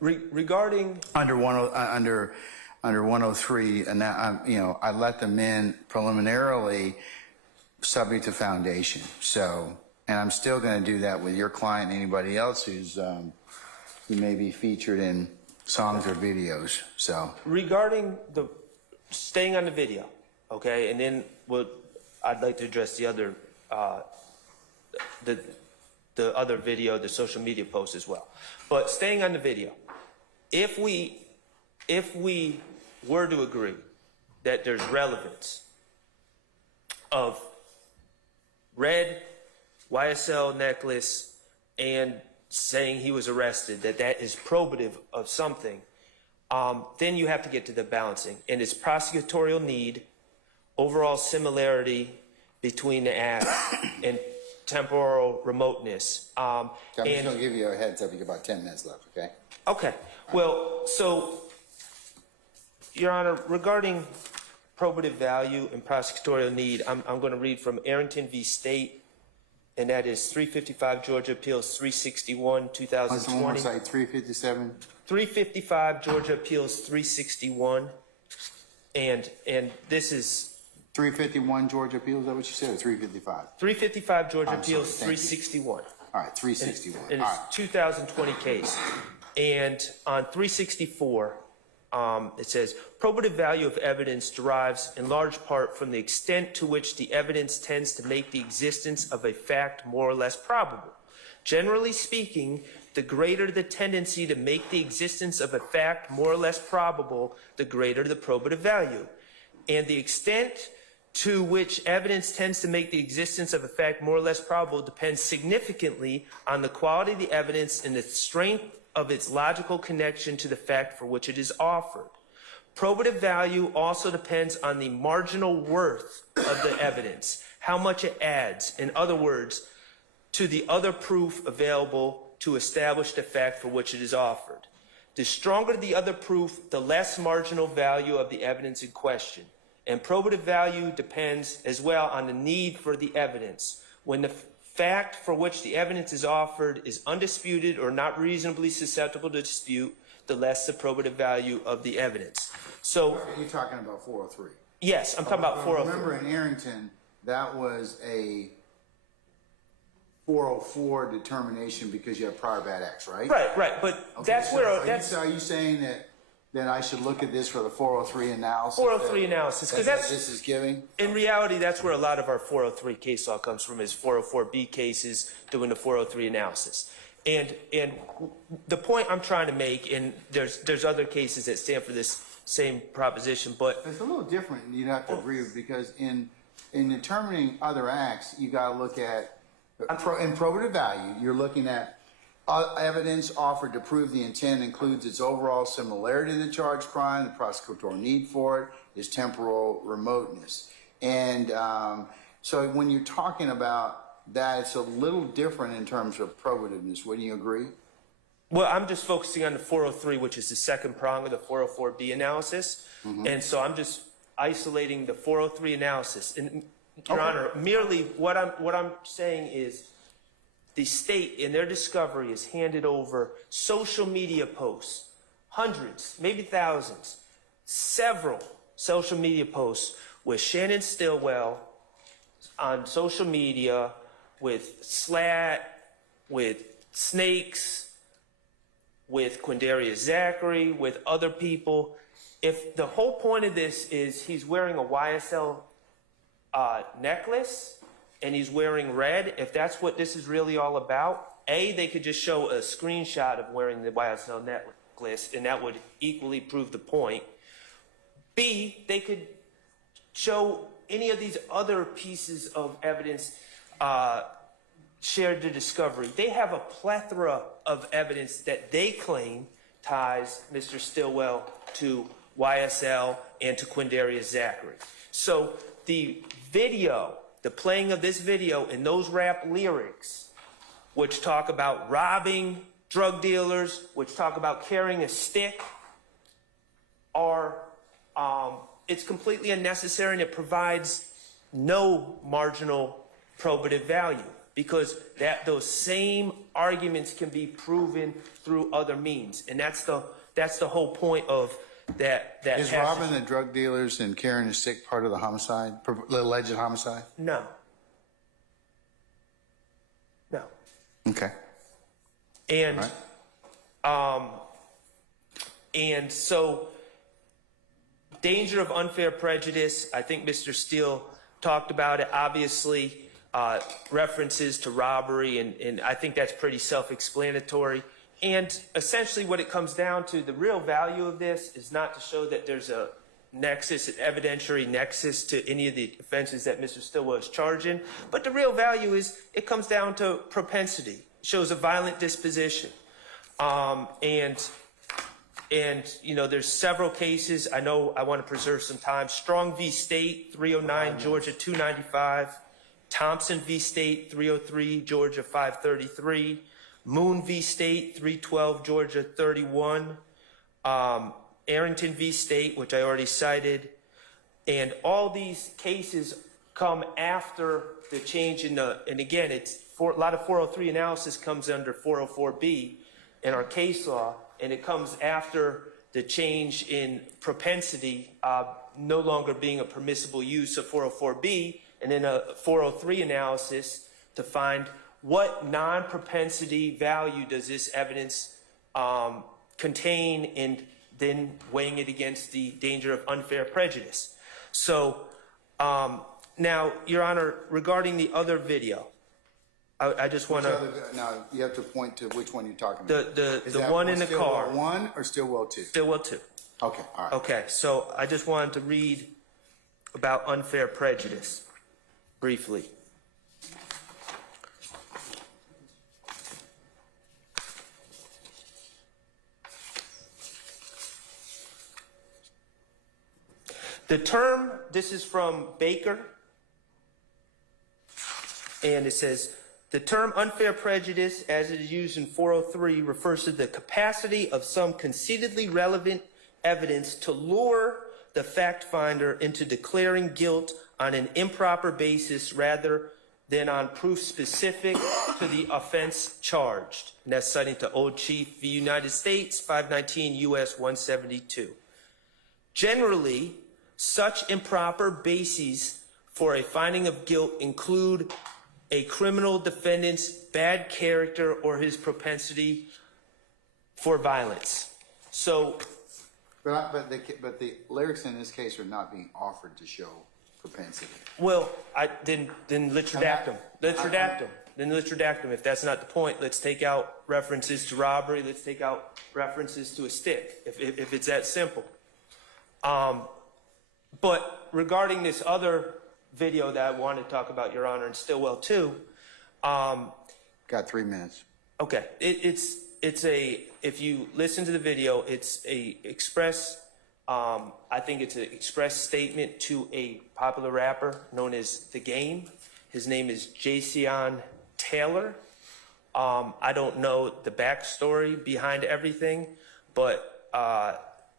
regarding... Under 103, and I let them in preliminarily subject to foundation. So, and I'm still going to do that with your client and anybody else who may be featured in songs or videos. So, regarding staying on the video, okay, and then I'd like to address the other the other video, the social media post as well. But staying on the video, if we were to agree that there's relevance of red YSL necklace and saying he was arrested, that is probative of something, then you have to get to the balancing. And it's prosecutorial need, overall similarity between the acts, and temporal remoteness. I'm just going to give you a heads up. You got about 10 minutes left, okay? Okay. Well, so, Your Honor, regarding probative value and prosecutorial need, I'm going to read from Arrington v. State, and that is 355 Georgia Appeals 361, 2020. One more site, 357. 355 Georgia Appeals 361, and this is 351 Georgia Appeals, is that what you said, or 355? 355 Georgia I'm Appeals sorry, thank you. 361. All right, 361. And All it's right. 2020 case. And on 364, It says, probative value of evidence derives in large part from the extent to which the evidence tends to make the existence of a fact more or less probable. Generally speaking, the greater the tendency to make the existence of a fact more or less probable, the greater the probative value. And the extent to which evidence tends to make the existence of a fact more or less probable depends significantly on the quality of the evidence and the strength of its logical connection to the fact for which it is offered. Probative value also depends on the marginal worth of the evidence, how much it adds, in other words, to the other proof available to establish the fact for which it is offered. The stronger the other proof, the less marginal value of the evidence in question. And probative value depends as well on the need for the evidence. When the fact for which the evidence is offered is undisputed or not reasonably susceptible to dispute, the less the probative value of the evidence. So, You're talking about 403. yes, I'm talking about 403. Remember in Arrington, that was a 404 determination because you have prior bad acts, right? Right, but Okay, that's so where, that's are you saying that then I should look at this for the 403 analysis? 403 analysis, because that's, this is giving? in reality, that's where a lot of our 403 case law comes from, is 404B cases doing the 403 analysis. And the point I'm trying to make, and there's other cases that stand for this same proposition, but It's a little different, and you'd have to agree with, because in determining other acts, you got to look at, in probative value, you're looking at evidence offered to prove the intent includes its overall similarity to the charged crime, the prosecutorial need for it, its temporal remoteness. And so when you're talking about that, it's a little different in terms of probativeness. Wouldn't you agree? well, I'm just focusing on the 403, which is the second prong of the 404B analysis. And so I'm just isolating the 403 analysis. And, Your Honor, merely what I'm saying is the state in their discovery has handed over social media posts, hundreds, maybe thousands, several social media posts with Shannon Stillwell on social media, with Slat, with Snakes, with Quindarius Zachary, with other people. If the whole point of this is he's wearing a YSL necklace and he's wearing red, if that's what this is really all about, A, they could just show a screenshot of wearing the YSL necklace and that would equally prove the point. B, they could show any of these other pieces of evidence shared the discovery. They have a plethora of evidence that they claim ties Mr. Stillwell to YSL and to Quindarius Zachary. So the video, the playing of this video and those rap lyrics, which talk about robbing drug dealers, which talk about carrying a stick, are, it's completely unnecessary and it provides no marginal probative value because those same arguments can be proven through other means. And that's the whole point of that Is robbing the drug dealers and carrying a stick part of the homicide, the alleged homicide? No. No. Okay. And, All right. And so danger of unfair prejudice, I think Mr. Steele talked about it, obviously, references to robbery, and I think that's pretty self-explanatory. And essentially what it comes down to, the real value of this is not to show that there's a nexus, an evidentiary nexus to any of the offenses that Mr. Stillwell is charging, but the real value is it comes down to propensity. It shows a violent disposition. And you know, there's several cases. I know I want to preserve some time. Strong v. State, 309, Georgia 295. Thompson v. State, 303, Georgia 533. Moon v. State, 312, Georgia 31. Arrington v. State, which I already cited. And all these cases come after the change in the, and again, a lot of 403 analysis comes under 404B in our case law, and it comes after the change in propensity no longer being a permissible use of 404B, and then a 403 analysis to find what non-propensity value does this evidence contain, and then weighing it against the danger of unfair prejudice. So now, Your Honor, regarding the other video, I just want to... Now, you have to point to which one you're talking about. The one in the car. Stillwell 1 or Stillwell 2? Stillwell 2. Okay, all right. Okay, so I just wanted to read about unfair prejudice briefly. The term, this is from Baker, and it says, the term unfair prejudice, as it is used in 403, refers to the capacity of some conceitedly relevant evidence to lure the fact finder into declaring guilt on an improper basis rather than on proof specific to the offense charged. And that's citing to Old Chief v. United States, 519 U.S. 172. Generally, such improper bases for a finding of guilt include a criminal defendant's bad character or his propensity for violence. So, But the lyrics in this case are not being offered to show propensity. well, then let's redact them. Let's redact them. Then let's redact them. If that's not the point, let's take out references to robbery. Let's take out references to a stick, if it's that simple. But regarding this other video that I wanted to talk about, Your Honor, in Stillwell 2, Got 3 minutes. okay, it's a, if you listen to the video, it's a express, I think it's an express statement to a popular rapper known as The Game. His name is Jason Taylor. I don't know the backstory behind everything, but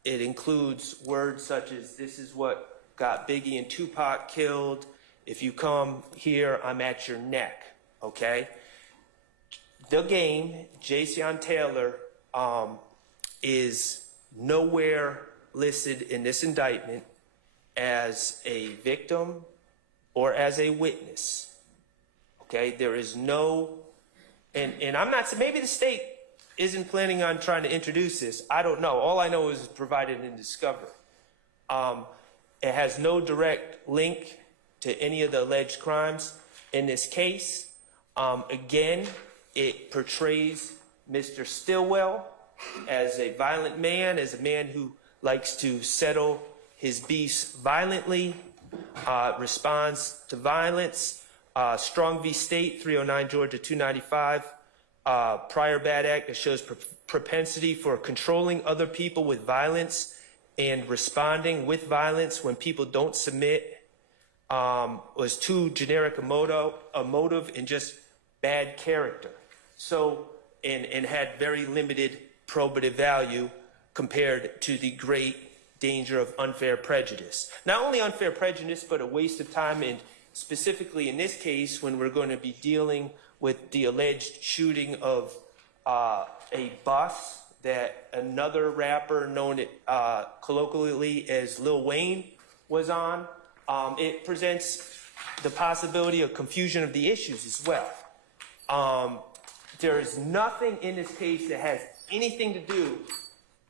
it includes words such as, this is what got Biggie and Tupac killed. If you come here, I'm at your neck, okay? The Game, Jason Taylor, is nowhere listed in this indictment as a victim or as a witness, okay? There is no, and I'm not, maybe the state isn't planning on trying to introduce this. I don't know. All I know is it's provided in discovery. It has no direct link to any of the alleged crimes in this case. Again, it portrays Mr. Stillwell as a violent man, as a man who likes to settle his beefs violently, responds to violence. Strong v. State, 309 Georgia 295, prior bad act that shows propensity for controlling other people with violence and responding with violence when people don't submit, was too generic a motive and just bad character. So, and had very limited probative value compared to the great danger of unfair prejudice. Not only unfair prejudice, but a waste of time, and specifically in this case, when we're going to be dealing with the alleged shooting of a bus that another rapper known colloquially as Lil Wayne was on. It presents the possibility of confusion of the issues as well. There is nothing in this case that has anything to do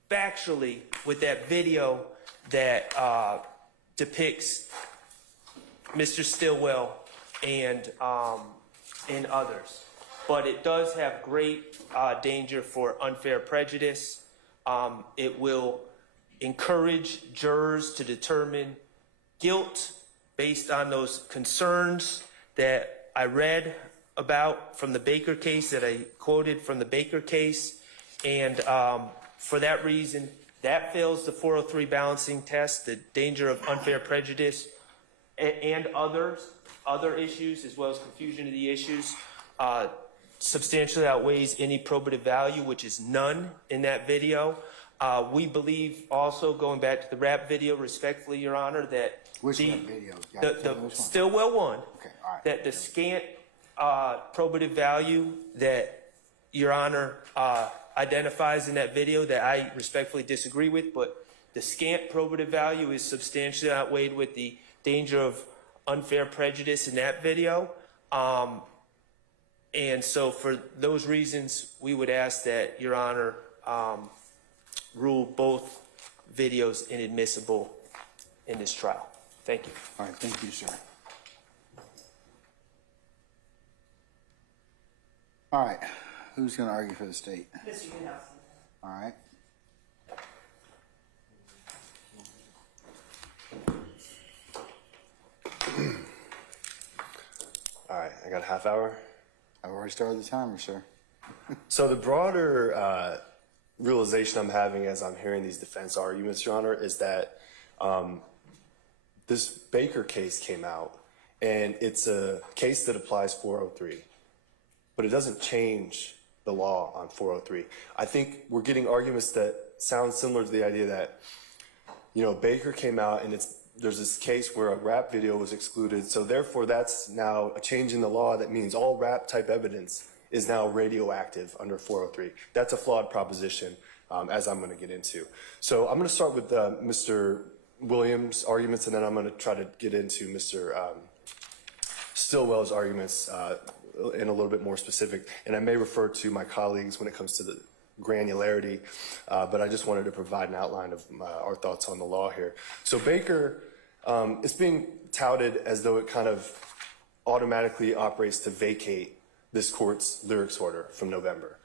factually with that video that depicts Mr. Stillwell and others. But it does have great danger for unfair prejudice. It will encourage jurors to determine guilt based on those concerns that I read about from the Baker case, that I quoted from the Baker case. And for that reason, that fails the 403 balancing test, the danger of unfair prejudice, and other issues, as well as confusion of the issues, substantially outweighs any probative value, which is none in that video. We believe also, going back to the rap video, respectfully, Your Honor, that Which rap video? the Which one? Stillwell one, Okay, all right. that the scant probative value that Your Honor identifies in that video, that I respectfully disagree with, but the scant probative value is substantially outweighed with the danger of unfair prejudice in that video. And so for those reasons, we would ask that Your Honor rule both videos inadmissible in this trial. Thank you. All right, thank you, sir. All right, who's going to argue for the state? Mr. Goodhouse. All right. All right, I got a half hour. I've already started the timer, sir. So the broader realization I'm having as I'm hearing these defense arguments, Your Honor, is that this Baker case came out, and it's a case that applies 403, but it doesn't change the law on 403. I think we're getting arguments that sound similar to the idea that, you know, Baker came out and there's this case where a rap video was excluded, so therefore that's now a change in the law that means all rap type evidence is now radioactive under 403. That's a flawed proposition, as I'm going to get into. So I'm going to start with Mr. Williams' arguments, and then I'm going to try to get into Mr. Stillwell's arguments in a little bit more specific. And I may refer to my colleagues when it comes to the granularity, but I just wanted to provide an outline of our thoughts on the law here. So Baker, it's being touted as though it kind of automatically operates to vacate this court's lyrics order from November.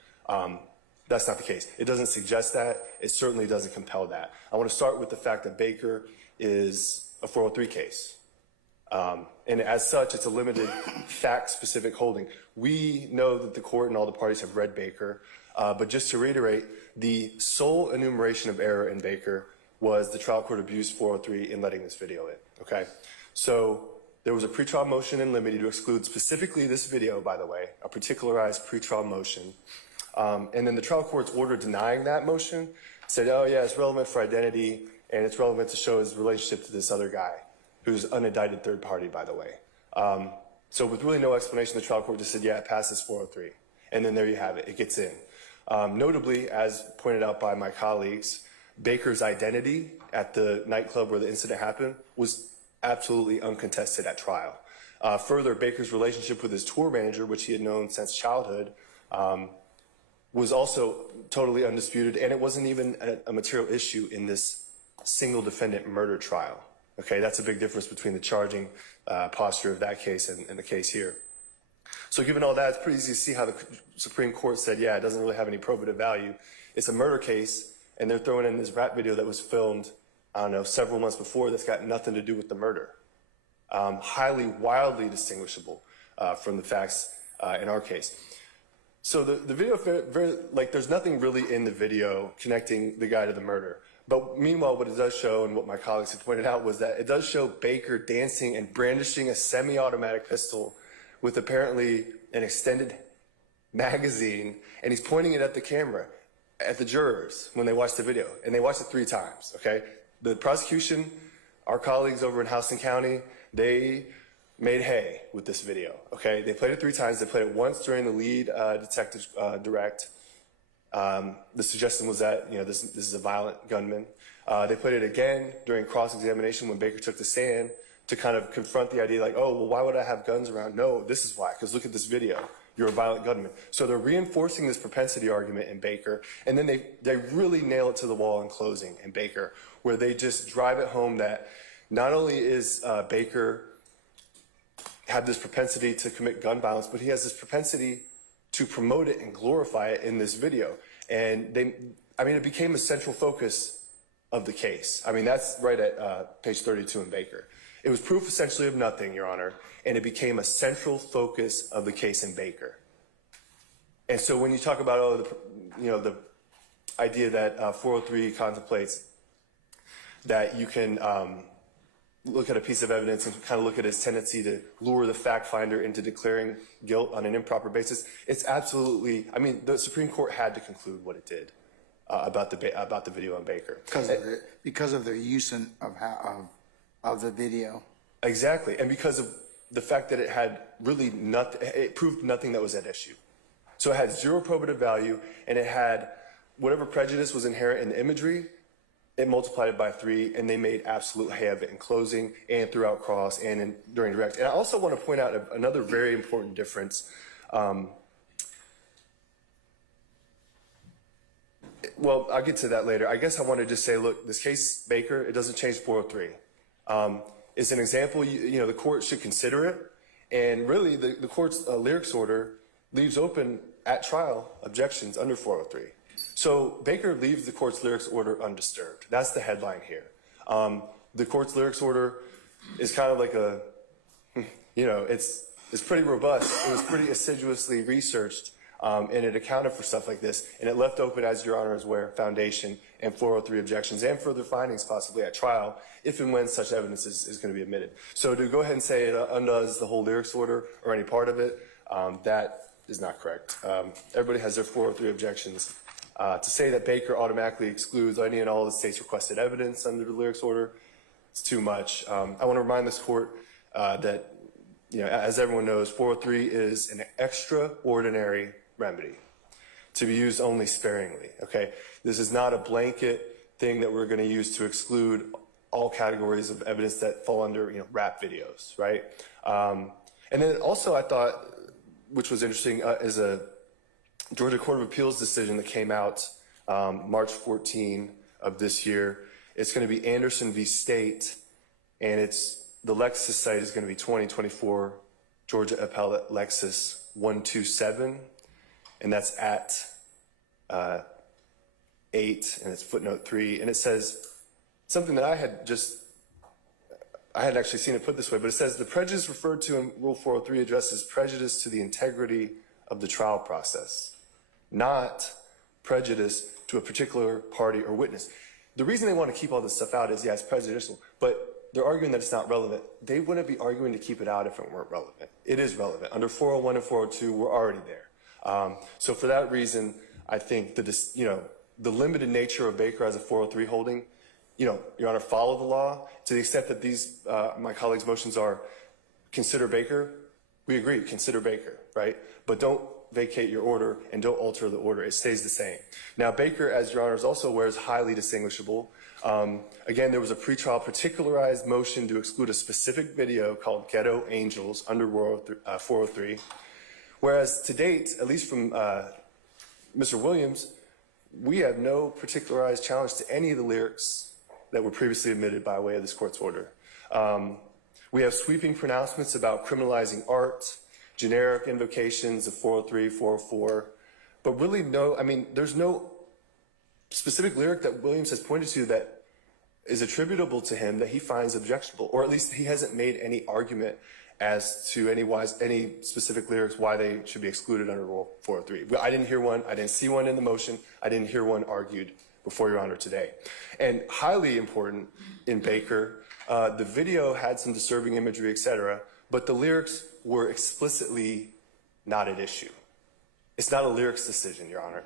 That's not the case. It doesn't suggest that. It certainly doesn't compel that. I want to start with the fact that Baker is a 403 case. And as such, it's a limited fact-specific holding. We know that the court and all the parties have read Baker, but just to reiterate, the sole enumeration of error in Baker was the trial court abused 403 in letting this video in, okay? So there was a pretrial motion in limine to exclude specifically this video, by the way, a particularized pretrial motion. And then the trial court's order denying that motion said, oh yeah, it's relevant for identity, and it's relevant to show his relationship to this other guy, who's unindicted third party, by the way. So with really no explanation, the trial court just said, yeah, it passes 403. And then there you have it, it gets in. Notably, as pointed out by my colleagues, Baker's identity at the nightclub where the incident happened was absolutely uncontested at trial. Further, Baker's relationship with his tour manager, which he had known since childhood, was also totally undisputed, and it wasn't even a material issue in this single defendant murder trial. Okay, that's a big difference between the charging posture of that case and the case here. So given all that, it's pretty easy to see how the Supreme Court said, yeah, it doesn't really have any probative value. It's a murder case, and they're throwing in this rap video that was filmed, I don't know, several months before that's got nothing to do with the murder. Highly, wildly distinguishable from the facts in our case. So the video, there's nothing really in the video connecting the guy to the murder. But meanwhile, what it does show, and what my colleagues had pointed out, was that it does show Baker dancing and brandishing a semi-automatic pistol with apparently an extended magazine, and he's pointing it at the camera, at the jurors when they watch the video. And they watched it 3 times, okay? The prosecution, our colleagues over in Houston County, they made hay with this video, okay? They played it 3 times. They played it once during the lead detective direct. The suggestion was that, you know, this is a violent gunman. They played it again during cross-examination when Baker took the stand to kind of confront the idea like, oh, well, why would I have guns around? No, this is why, because look at this video. You're a violent gunman. So they're reinforcing this propensity argument in Baker, and then they really nail it to the wall in closing in Baker, where they just drive it home that not only is Baker have this propensity to commit gun violence, but he has this propensity to promote it and glorify it in this video. And it became a central focus of the case. I mean, that's right at page 32 in Baker. It was proof essentially of nothing, Your Honor, and it became a central focus of the case in Baker. And so when you talk about, the idea that 403 contemplates that you can look at a piece of evidence and kind of look at its tendency to lure the fact finder into declaring guilt on an improper basis, it's absolutely, I mean, the Supreme Court had to conclude what it did about the video on Baker. Because of their use of the video. Exactly, and because of the fact that it had really nothing, it proved nothing that was at issue. So it had 0 probative value, and it had whatever prejudice was inherent in the imagery, it multiplied it by 3, and they made absolute hay of it in closing and throughout cross and during direct. And I also want to point out another very important difference. Well, I'll get to that later. I guess I want to just say, look, this case, Baker, it doesn't change 403. It's an example, you know, the court should consider it. And really, the court's lyrics order leaves open at trial objections under 403. So Baker leaves the court's lyrics order undisturbed. That's the headline here. The court's lyrics order is kind of like a, you know, it's pretty robust. It was pretty assiduously researched, and it accounted for stuff like this. And it left open, as Your Honor is aware, foundation and 403 objections and further findings possibly at trial if and when such evidence is going to be admitted. So to go ahead and say it undoes the whole lyrics order or any part of it, that is not correct. Everybody has their 403 objections. To say that Baker automatically excludes any and all of the state's requested evidence under the lyrics order, it's too much. I want to remind this court that, you know, as everyone knows, 403 is an extraordinary remedy to be used only sparingly, okay? This is not a blanket thing that we're going to use to exclude all categories of evidence that fall under, you know, rap videos, right? And then also I thought, which was interesting, is a Georgia Court of Appeals decision that came out March 14 of this year. It's going to be Anderson v. State, and the Lexus site is going to be 2024 Georgia Appellate Lexus 127, and that's at 8, and it's footnote 3, and it says something that I had actually seen it put this way, but it says the prejudice referred to in Rule 403 addresses prejudice to the integrity of the trial process, not prejudice to a particular party or witness. The reason they want to keep all this stuff out is, yeah, it's prejudicial, but they're arguing that it's not relevant. They wouldn't be arguing to keep it out if it weren't relevant. It is relevant. Under 401 and 402, we're already there. So for that reason, I think the limited nature of Baker as a 403 holding, you know, Your Honor, follow the law to the extent that these, my colleagues' motions are consider Baker. We agree, consider Baker, right? But don't vacate your order and don't alter the order. It stays the same. Now, Baker, as Your Honor is also aware, is highly distinguishable. Again, there was a pretrial particularized motion to exclude a specific video called Ghetto Angels under 403, whereas to date, at least from Mr. Williams, we have no particularized challenge to any of the lyrics that were previously admitted by way of this court's order. We have sweeping pronouncements about criminalizing art, generic invocations of 403, 404, but really there's no specific lyric that Williams has pointed to that is attributable to him that he finds objectionable, or at least he hasn't made any argument as to any specific lyrics why they should be excluded under Rule 403. I didn't hear one. I didn't see one in the motion. I didn't hear one argued before Your Honor today. And highly important in Baker, the video had some disturbing imagery, etc., but the lyrics were explicitly not at issue. It's not a lyrics decision, Your Honor.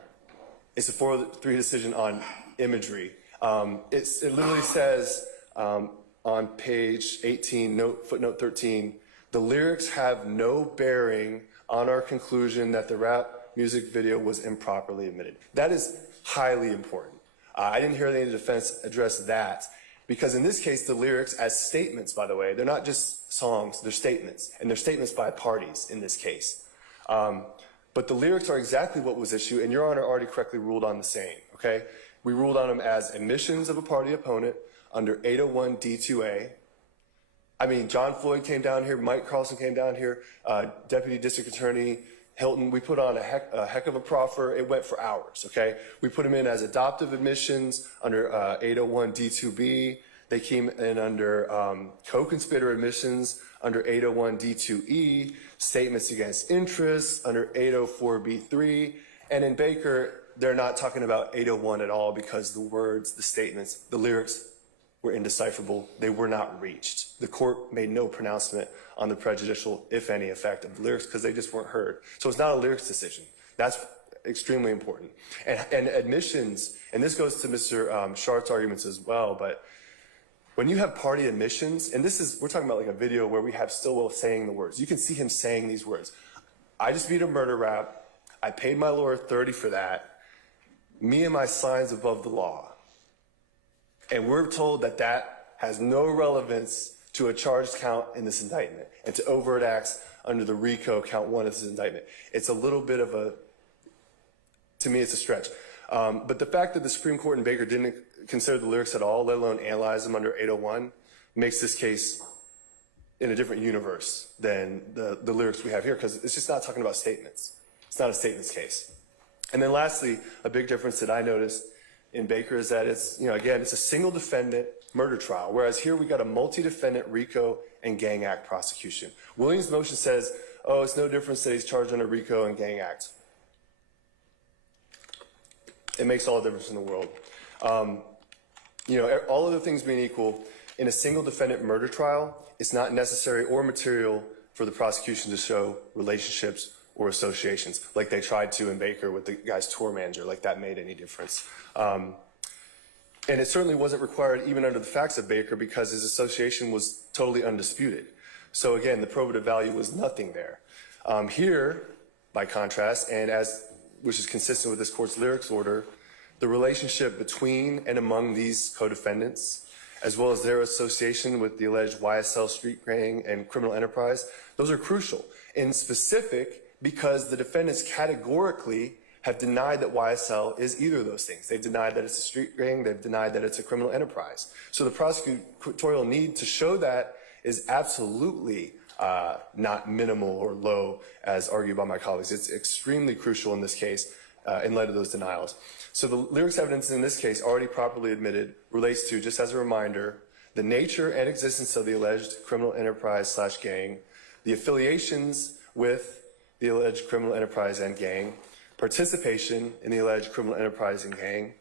It's a 403 decision on imagery. It literally says on page 18, footnote 13, the lyrics have no bearing on our conclusion that the rap music video was improperly admitted. That is highly important. I didn't hear any of the defense address that, because in this case, the lyrics as statements, by the way, they're not just songs, they're statements, and they're statements by parties in this case. But the lyrics are exactly what was issued, and Your Honor already correctly ruled on the same, okay? We ruled on them as admissions of a party opponent under 801 D2A. I mean, John Floyd came down here, Mike Carlson came down here, Deputy District Attorney Hilton, we put on a heck of a proffer. It went for hours, okay? We put them in as adoptive admissions under 801 D2B. They came in under co-conspirator admissions under 801 D2E, statements against interests under 804B3. And in Baker, they're not talking about 801 at all because the words, the statements, the lyrics were indecipherable. They were not reached. The court made no pronouncement on the prejudicial, if any, effect of the lyrics because they just weren't heard. So it's not a lyrics decision. That's extremely important. And admissions, and this goes to Mr. Shart's arguments as well, but when you have party admissions, and we're talking about like a video where we have Stillwell saying the words. You can see him saying these words. I just beat a murder rap. I paid my lawyer $30 for that. Me and my signs above the law. And we're told that that has no relevance to a charged count in this indictment and to overt acts under the RICO count 1 of this indictment. It's a little bit of to me, it's a stretch. But the fact that the Supreme Court in Baker didn't consider the lyrics at all, let alone analyze them under 801, makes this case in a different universe than the lyrics we have here, because it's just not talking about statements. It's not a statements case. And then lastly, a big difference that I noticed in Baker is that it's, again, it's a single defendant murder trial, whereas here we got a multi-defendant RICO and Gang Act prosecution. Williams' motion says, oh, it's no difference that he's charged under RICO and Gang Act. It makes all the difference in the world. All other things being equal, in a single defendant murder trial, it's not necessary or material for the prosecution to show relationships or associations, like they tried to in Baker with the guy's tour manager, like that made any difference. And it certainly wasn't required even under the facts of Baker because his association was totally undisputed. So again, the probative value was nothing there. Here, by contrast, and which is consistent with this court's lyrics order, the relationship between and among these co-defendants, as well as their association with the alleged YSL street gang and criminal enterprise, those are crucial. In specific, because the defendants categorically have denied that YSL is either of those things. They've denied that it's a street gang. They've denied that it's a criminal enterprise. So the prosecutorial need to show that is absolutely not minimal or low, as argued by my colleagues. It's extremely crucial in this case in light of those denials. So the lyrics evidence in this case, already properly admitted, relates to, just as a reminder, the nature and existence of the alleged criminal enterprise / gang, the affiliations with the alleged criminal enterprise and gang, participation in the alleged criminal enterprise and gang,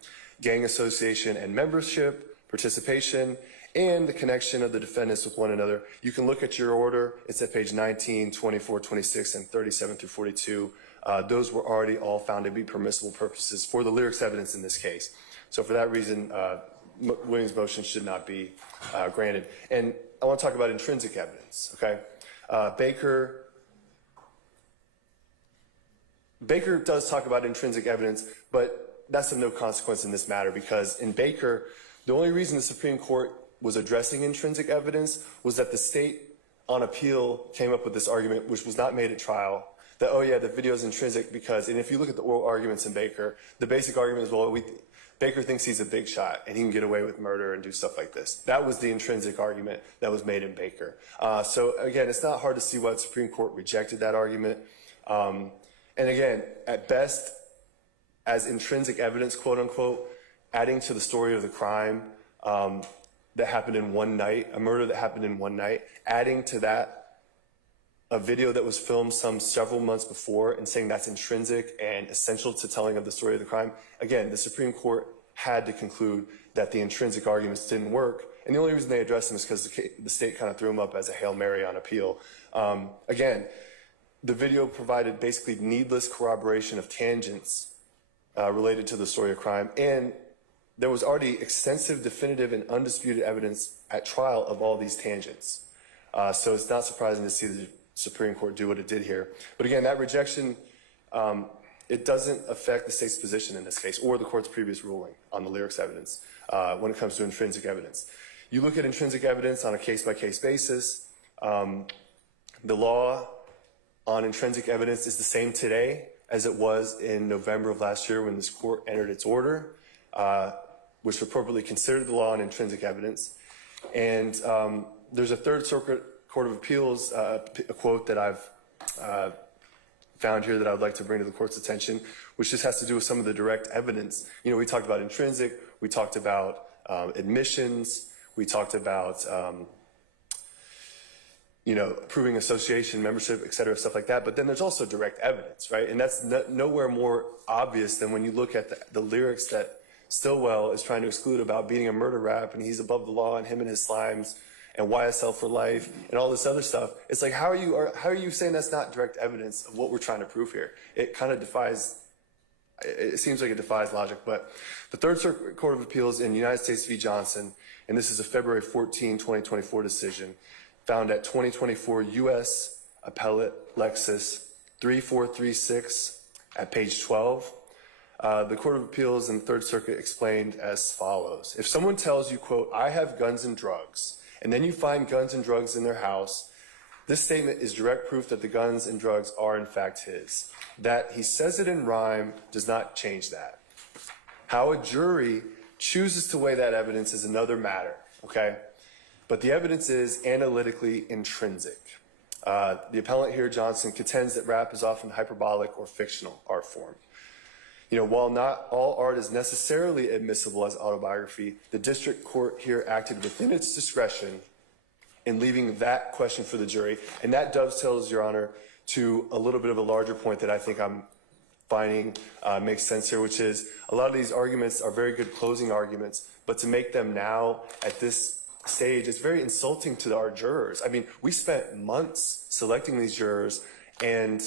gang association and membership, participation, and the connection of the defendants with one another. You can look at your order. It's at page 19, 24, 26, and 37 through 42. Those were already all found to be permissible purposes for the lyrics evidence in this case. So for that reason, Williams' motion should not be granted. And I want to talk about intrinsic evidence, okay? Baker does talk about intrinsic evidence, but that's of no consequence in this matter because in Baker, the only reason the Supreme Court was addressing intrinsic evidence was that the state on appeal came up with this argument, which was not made at trial, that, oh yeah, the video is intrinsic because, and if you look at the oral arguments in Baker, the basic argument is, well, Baker thinks he's a big shot and he can get away with murder and do stuff like this. That was the intrinsic argument that was made in Baker. So again, it's not hard to see why the Supreme Court rejected that argument. And again, at best, as intrinsic evidence, quote unquote, adding to the story of the crime that happened in one night, a murder that happened in one night, adding to that a video that was filmed several months before and saying that's intrinsic and essential to telling of the story of the crime. Again, the Supreme Court had to conclude that the intrinsic arguments didn't work. And the only reason they addressed them is because the state kind of threw them up as a Hail Mary on appeal. Again, the video provided basically needless corroboration of tangents related to the story of crime. And there was already extensive, definitive, and undisputed evidence at trial of all these tangents. So it's not surprising to see the Supreme Court do what it did here. But again, that rejection, it doesn't affect the state's position in this case or the court's previous ruling on the lyrics evidence when it comes to intrinsic evidence. You look at intrinsic evidence on a case-by-case basis. The law on intrinsic evidence is the same today as it was in November of last year when this court entered its order, which appropriately considered the law on intrinsic evidence. And there's a Third Circuit Court of Appeals, a quote that I've found here that I would like to bring to the court's attention, which just has to do with some of the direct evidence. You know, we talked about intrinsic, we talked about admissions, we talked about, proving association, membership, et cetera, stuff like that. But then there's also direct evidence, right? And that's nowhere more obvious than when you look at the lyrics that Stillwell is trying to exclude about beating a murder rap and he's above the law and him and his slimes and YSL for life and all this other stuff. It's like, how are you saying that's not direct evidence of what we're trying to prove here? It kind of it seems like it defies logic. But the Third Circuit Court of Appeals in United States v. Johnson, and this is a February 14, 2024 decision, found at 2024 U.S. Appellate Lexus 3436 at page 12. The Court of Appeals in the Third Circuit explained as follows. If someone tells you, quote, I have guns and drugs, and then you find guns and drugs in their house, this statement is direct proof that the guns and drugs are in fact his. That he says it in rhyme does not change that. How a jury chooses to weigh that evidence is another matter, okay? But the evidence is analytically intrinsic. The appellant here, Johnson, contends that rap is often hyperbolic or fictional art form. You know, while not all art is necessarily admissible as autobiography, the district court here acted within its discretion in leaving that question for the jury. And that dovetails, Your Honor, to a little bit of a larger point that I think I'm finding makes sense here, which is a lot of these arguments are very good closing arguments, but to make them now at this stage, it's very insulting to our jurors. I mean, we spent months selecting these jurors, and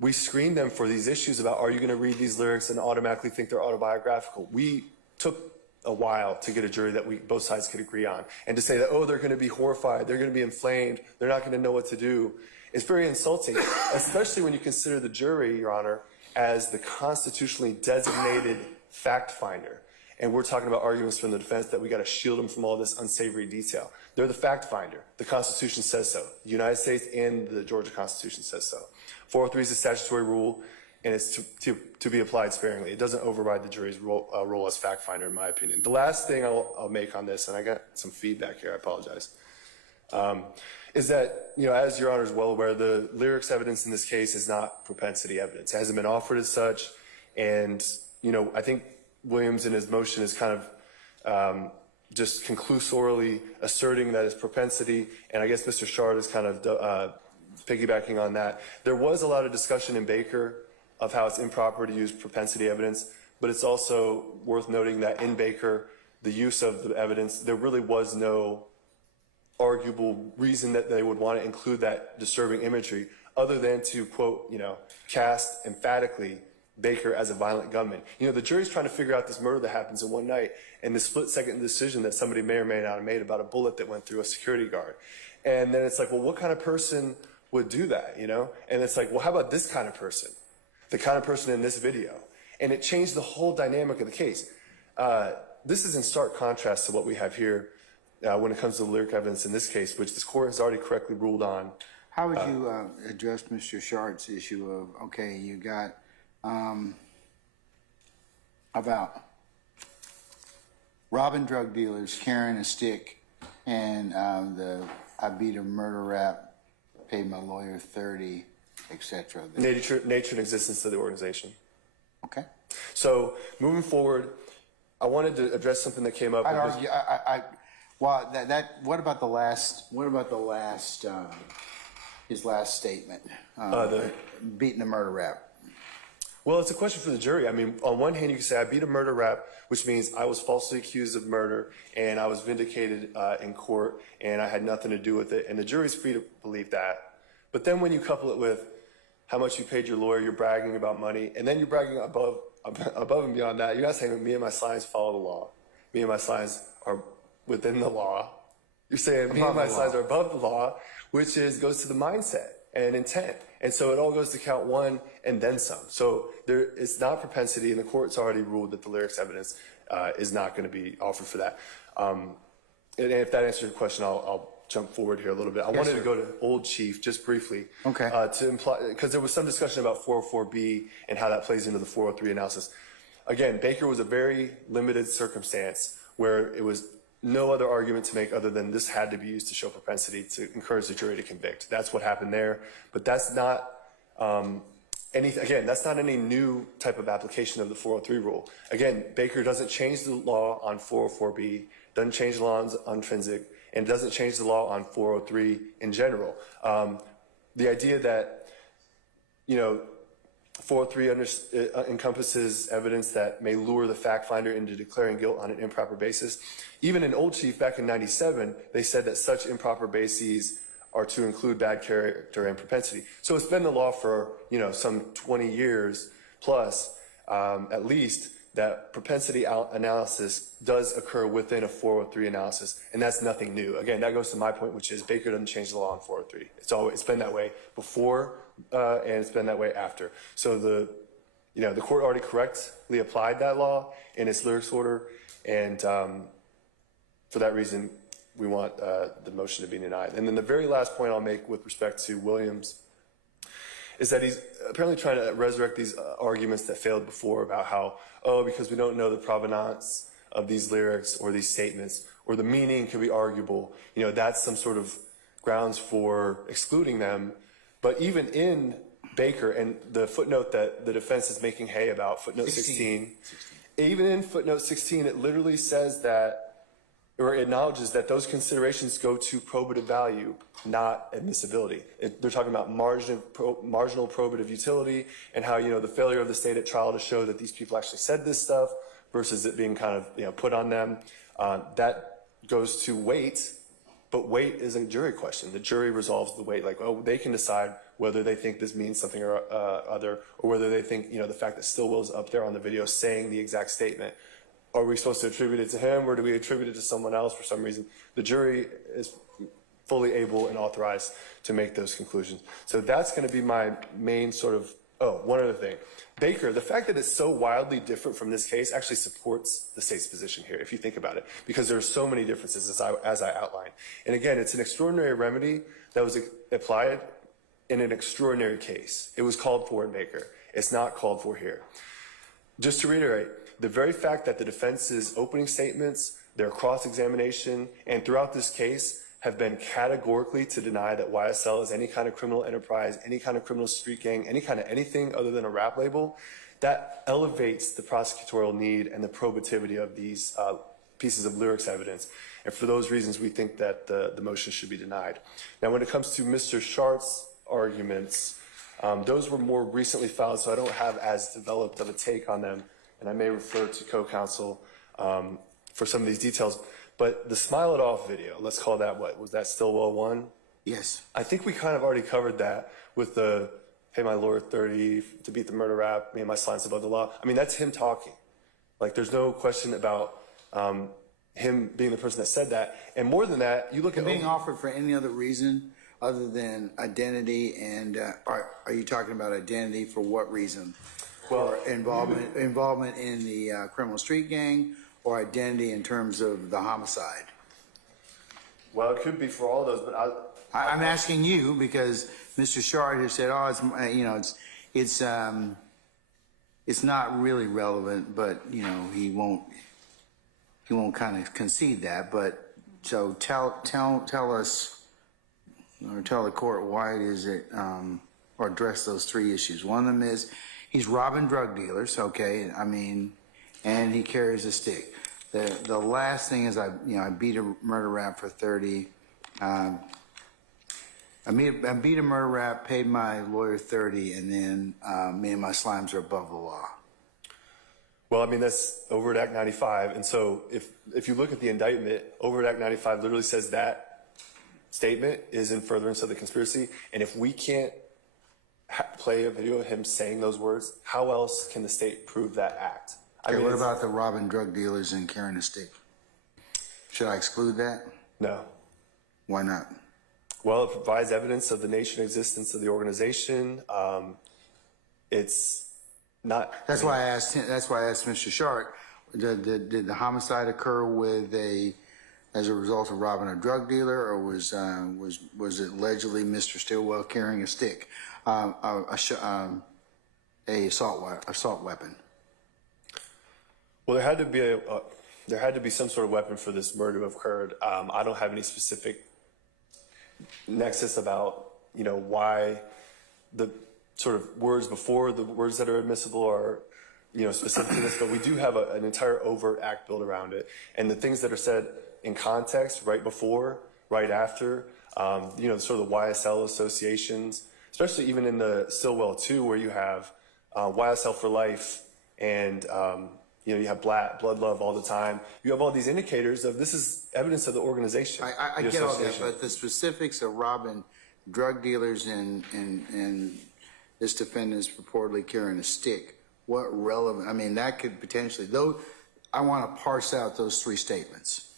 we screened them for these issues about, are you going to read these lyrics and automatically think they're autobiographical? We took a while to get a jury that both sides could agree on. And to say that, oh, they're going to be horrified, they're going to be inflamed, they're not going to know what to do, it's very insulting, especially when you consider the jury, Your Honor, as the constitutionally designated fact finder. And we're talking about arguments from the defense that we got to shield them from all this unsavory detail. They're the fact finder. The Constitution says so. The United States and the Georgia Constitution says so. 403 is a statutory rule, and it's to be applied sparingly. It doesn't override the jury's role as fact finder, in my opinion. The last thing I'll make on this, and I got some feedback here, I apologize, is that, you know, as Your Honor is well aware, the lyrics evidence in this case is not propensity evidence. It hasn't been offered as such, and, you know, I think Williams in his motion is kind of just conclusorily asserting that it's propensity, and I guess Mr. Shard is kind of piggybacking on that. There was a lot of discussion in Baker of how it's improper to use propensity evidence, but it's also worth noting that in Baker, the use of the evidence, there really was no arguable reason that they would want to include that disturbing imagery other than to, quote, you know, cast emphatically Baker as a violent gunman. You know, the jury's trying to figure out this murder that happens in one night and the split-second decision that somebody may or may not have made about a bullet that went through a security guard. And then it's like, well, what kind of person would do that, you know? And it's like, well, how about this kind of person? The kind of person in this video. And it changed the whole dynamic of the case. This is in stark contrast to what we have here when it comes to the lyric evidence in this case, which this court has already correctly ruled on. How would you address Mr. Shard's issue of, okay, you got about robbing drug dealers, carrying a stick, and the I beat a murder rap, paid my lawyer $30, etc. Nature and existence of the organization. Okay. So moving forward, I wanted to address something that came up. I'd argue. Well, what about the last? What about the last? His last statement, beating the murder rap. Well, it's a question for the jury. I mean, on one hand, you can say I beat a murder rap, which means I was falsely accused of murder and I was vindicated in court and I had nothing to do with it. And the jury's free to believe that. But then when you couple it with how much you paid your lawyer, you're bragging about money, and then you're bragging above and beyond that. You're not saying me and my clients follow the law. Me and my clients are within the law. You're saying me and my clients are above the law, which goes to the mindset and intent. And so it all goes to count one and then some. So it's not propensity, and the court's already ruled that the lyrics evidence is not going to be offered for that. And if that answers your question, I'll jump forward here a little bit. I wanted to go to Old Chief just briefly. Okay. To imply, because there was some discussion about 404B and how that plays into the 403 analysis. Again, Baker was a very limited circumstance where it was no other argument to make other than this had to be used to show propensity to encourage the jury to convict. That's what happened there. But that's not that's not any new type of application of the 403 rule. Again, Baker doesn't change the law on 404B, doesn't change the law on intrinsic, and doesn't change the law on 403 in general. The idea that, 403 encompasses evidence that may lure the fact finder into declaring guilt on an improper basis. Even in Old Chief back in 97, they said that such improper bases are to include bad character and propensity. So it's been the law for, some 20 years plus, at least, that propensity analysis does occur within a 403 analysis, and that's nothing new. Again, that goes to my point, which is Baker doesn't change the law on 403. It's been that way before, and it's been that way after. So the court already correctly applied that law in its lyrics order, and for that reason, we want the motion to be denied. And then the very last point I'll make with respect to Williams is that he's apparently trying to resurrect these arguments that failed before about how, because we don't know the provenance of these lyrics or these statements, or the meaning could be arguable, that's some sort of grounds for excluding them. But even in Baker and the footnote that the defense is making hay about, footnote 16, even in footnote 16, it literally says that, or acknowledges that those considerations go to probative value, not admissibility. They're talking about marginal probative utility and how, the failure of the state at trial to show that these people actually said this stuff versus it being kind of, put on them. That goes to weight, but weight is a jury question. The jury resolves the weight, they can decide whether they think this means something or other, or whether they think, the fact that Stillwell's up there on the video saying the exact statement. Are we supposed to attribute it to him, or do we attribute it to someone else for some reason? The jury is fully able and authorized to make those conclusions. So that's going to be my main sort of, one other thing. Baker, the fact that it's so wildly different from this case actually supports the state's position here, if you think about it, because there are so many differences as I outlined. And again, it's an extraordinary remedy that was applied in an extraordinary case. It was called for in Baker. It's not called for here. Just to reiterate, the very fact that the defense's opening statements, their cross-examination, and throughout this case have been categorically to deny that YSL is any kind of criminal enterprise, any kind of criminal street gang, any kind of anything other than a rap label, that elevates the prosecutorial need and the probativity of these pieces of lyrics evidence. And for those reasons, we think that the motion should be denied. Now, when it comes to Mr. Sharp's arguments, those were more recently filed, so I don't have as developed of a take on them, and I may refer to co-counsel for some of these details. But the Smile It Off video, let's call that what? Was that Stillwell 1? Yes. I think we kind of already covered that with the pay my lawyer 30 to beat the murder rap, me and my science above the law. I mean, that's him talking. There's no question about him being the person that said that. And more than that, you look at Being offered for any other reason other than identity, and are you talking about identity for what reason? Well, for involvement in the criminal street gang, or identity in terms of the homicide? well, it could be for all those, but I'm asking you because Mr. Shard has said, it's not really relevant, but he won't kind of concede that. But so tell us, or tell the court why it is that, or address those three issues. One of them is he's robbing drug dealers, okay? I mean, and he carries a stick. The last thing is I beat a murder rap for 30. I beat a murder rap, paid my lawyer 30, and then me and my slimes are above the law. Well, I mean, that's overt Act 95. And so if you look at the indictment, overt Act 95 literally says that statement is in furtherance of the conspiracy. And if we can't play a video of him saying those words, how else can the state prove that act? Okay, what about the robbing drug dealers and carrying a stick? Should I exclude that? No. Why not? Well, it provides evidence of the nature and existence of the organization. It's not. That's why I asked him. That's why I asked Mr. Sharp. Did the homicide occur as a result of robbing a drug dealer, or was it allegedly Mr. Stillwell carrying a stick, assault weapon? Well, there had to be some sort of weapon for this murder to have occurred. I don't have any specific nexus about why the sort of words before the words that are admissible are specific to this, but we do have an entire overt act built around it, and the things that are said in context, right before, right after, sort of the YSL associations, especially even in the Stillwell 2, where you have YSL for life and you have blood love all the time. You have all these indicators of this is evidence of the organization. I get all that, but the specifics of robbing drug dealers and this defendant is purportedly carrying a stick. What relevant? I mean, that could potentially. Though, I want to parse out those three statements.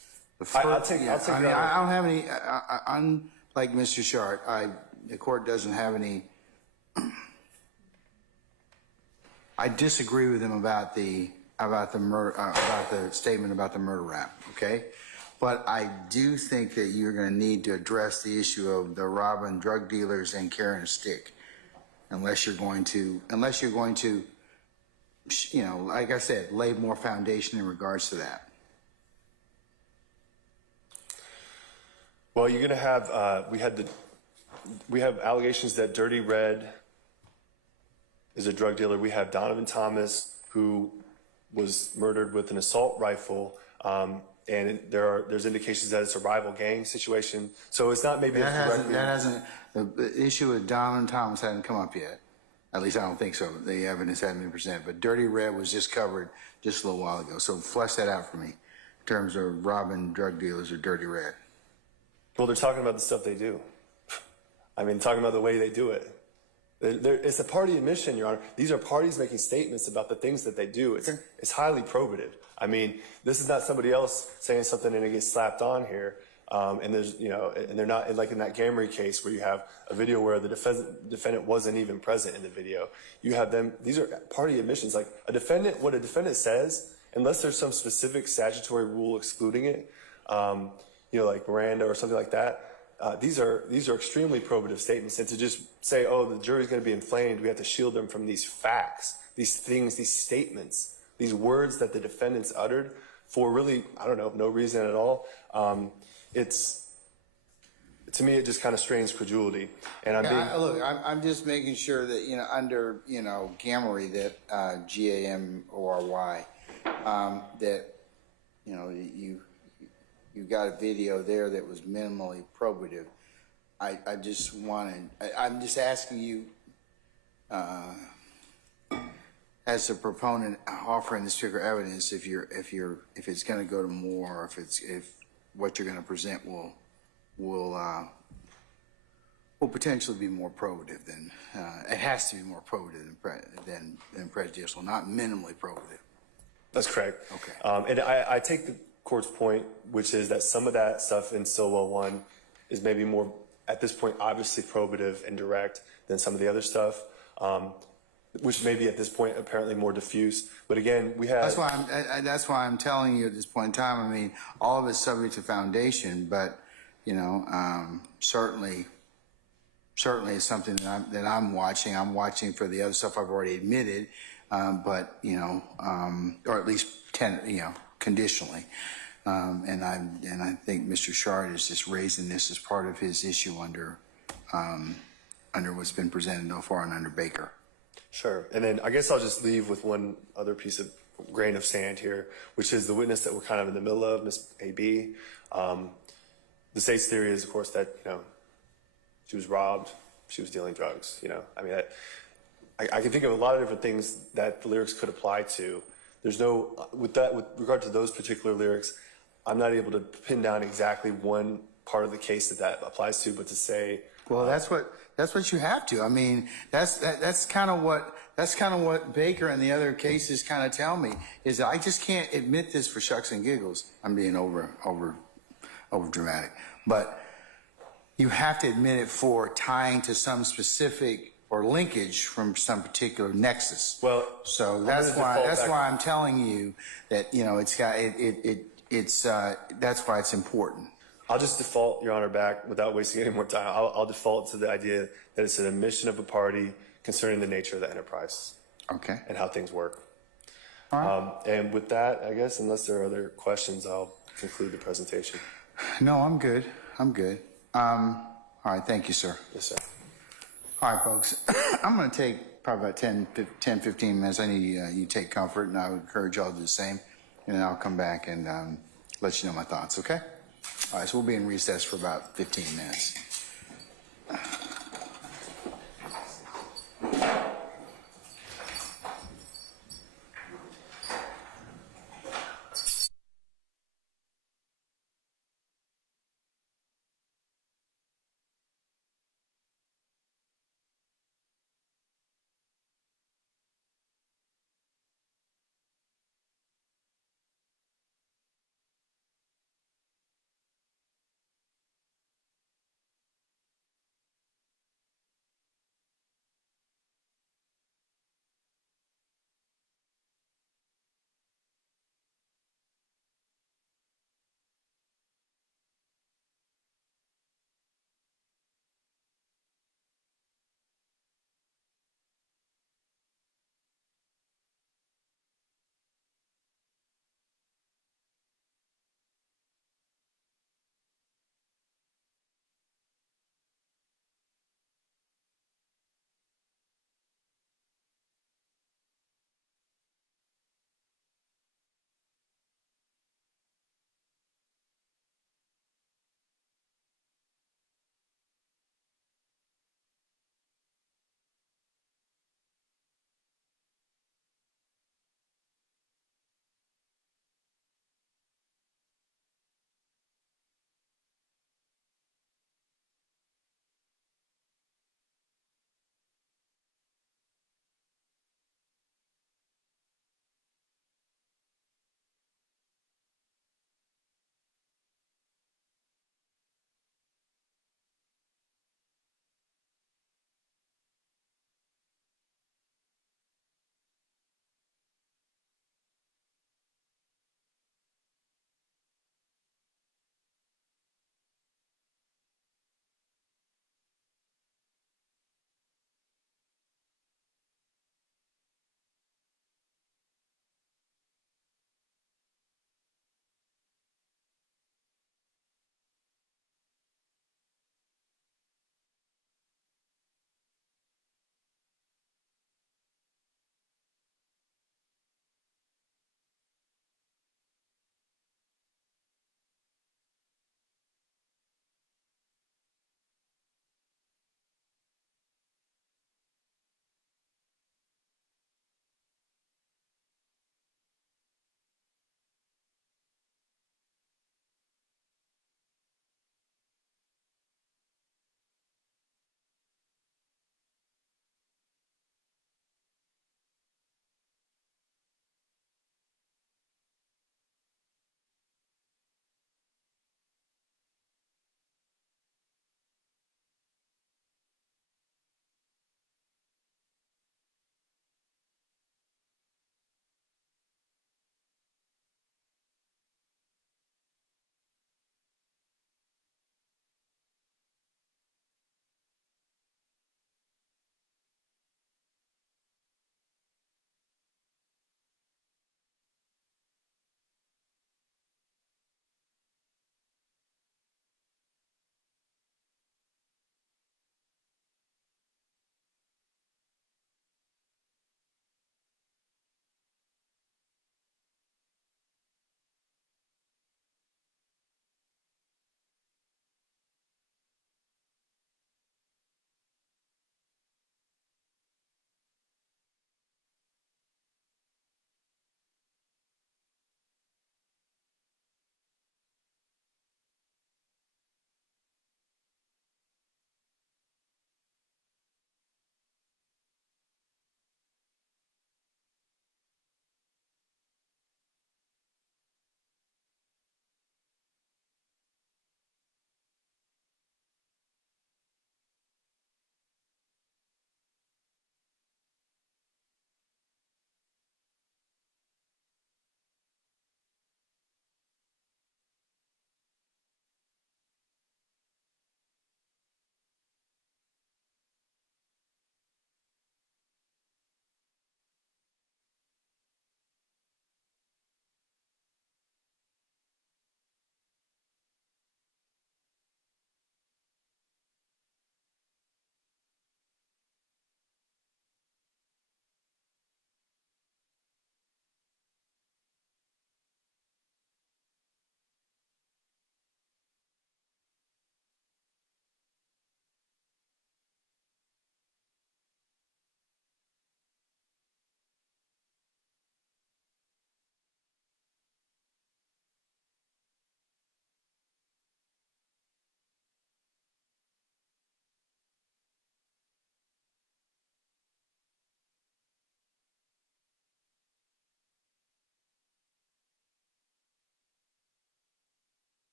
I'll take I don't have any. Unlike Mr. Shart, the court doesn't have any. I disagree with him about the murder, about the statement about the murder rap. Okay, but I do think that you're going to need to address the issue of the robbing drug dealers and carrying a stick. unless you're going to, you know, like I said, lay more foundation in regards to that. Well, you're going to have, we have allegations that Dirty Red is a drug dealer. We have Donovan Thomas, who was murdered with an assault rifle, and there's indications that it's a rival gang situation. So it's not maybe The issue with Donovan Thomas hasn't come up yet. At least I don't think so. The evidence hasn't been presented. But Dirty Red was just covered just a little while ago. So flesh that out for me in terms of robbing drug dealers or Dirty Red. Well, they're talking about the stuff they do. I mean, talking about the way they do it. It's a party admission, Your Honor. These are parties making statements about the things that they do. It's highly probative. I mean, this is not somebody else saying something and it gets slapped on here. And there's, you know, and they're not like in that Gamry case where you have a video where the defendant wasn't even present in the video. You have them. These are party admissions. Like what a defendant says, unless there's some specific statutory rule excluding it, you know, like Miranda or something like that. These are extremely probative statements, and to just say, oh, the jury's going to be inflamed, we have to shield them from these facts, these things, these statements, these words that the defendants uttered for really, I don't know, no reason at all. To me, it just kind of strains credulity. And I'm just making sure that, you know, under, you know, Gamry, that Gamory, that, you know, you got a video there that was minimally probative. I'm just asking you, as a proponent offering this particular evidence, if it's going to go to more, or if what you're going to present will potentially be more probative than it has to be more probative than prejudicial, not minimally probative. That's correct. Okay. And I take the court's point, which is that some of that stuff in Stillwell 1 is maybe more, at this point, obviously probative and direct than some of the other stuff, which may be at this point apparently more diffuse. But again, we have... That's why I'm telling you at this point in time, I mean, all of it's subject to foundation, but, you know, certainly it's something that I'm watching. I'm watching for the other stuff I've already admitted, but, you know, or at least conditionally. And I think Mr. Shard is just raising this as part of his issue under what's been presented so far and under Baker. Sure. And then I guess I'll just leave with one other piece of grain of sand here, which is the witness that we're kind of in the middle of, Ms. A.B. The state's theory is, of course, that, you know, she was robbed, she was dealing drugs, you know. I mean, I can think of a lot of different things that the lyrics could apply to. There's no, with regard to those particular lyrics, I'm not able to pin down exactly one part of the case that applies to, but to say... Well, that's what you have to. I mean, that's kind of what Baker and the other cases kind of tell me, is that I just can't admit this for shucks and giggles. I'm being over dramatic. But you have to admit it for tying to some specific or linkage from some particular nexus. Well, so that's why I'm telling you that, you know, it's that's why it's important. I'll just default, Your Honor, back without wasting any more time. I'll default to the idea that it's an admission of a party concerning the nature of the enterprise. Okay. And how things work. All right. And with that, I guess, unless there are other questions, I'll conclude the presentation. No, I'm good. All right. Thank you, sir. Yes, sir. All right, folks. I'm going to take probably about 10, 15 minutes. I need you to take comfort, and I would encourage y'all to do the same. And then I'll come back and let you know my thoughts, okay? All right, so we'll be in recess for about 15 minutes.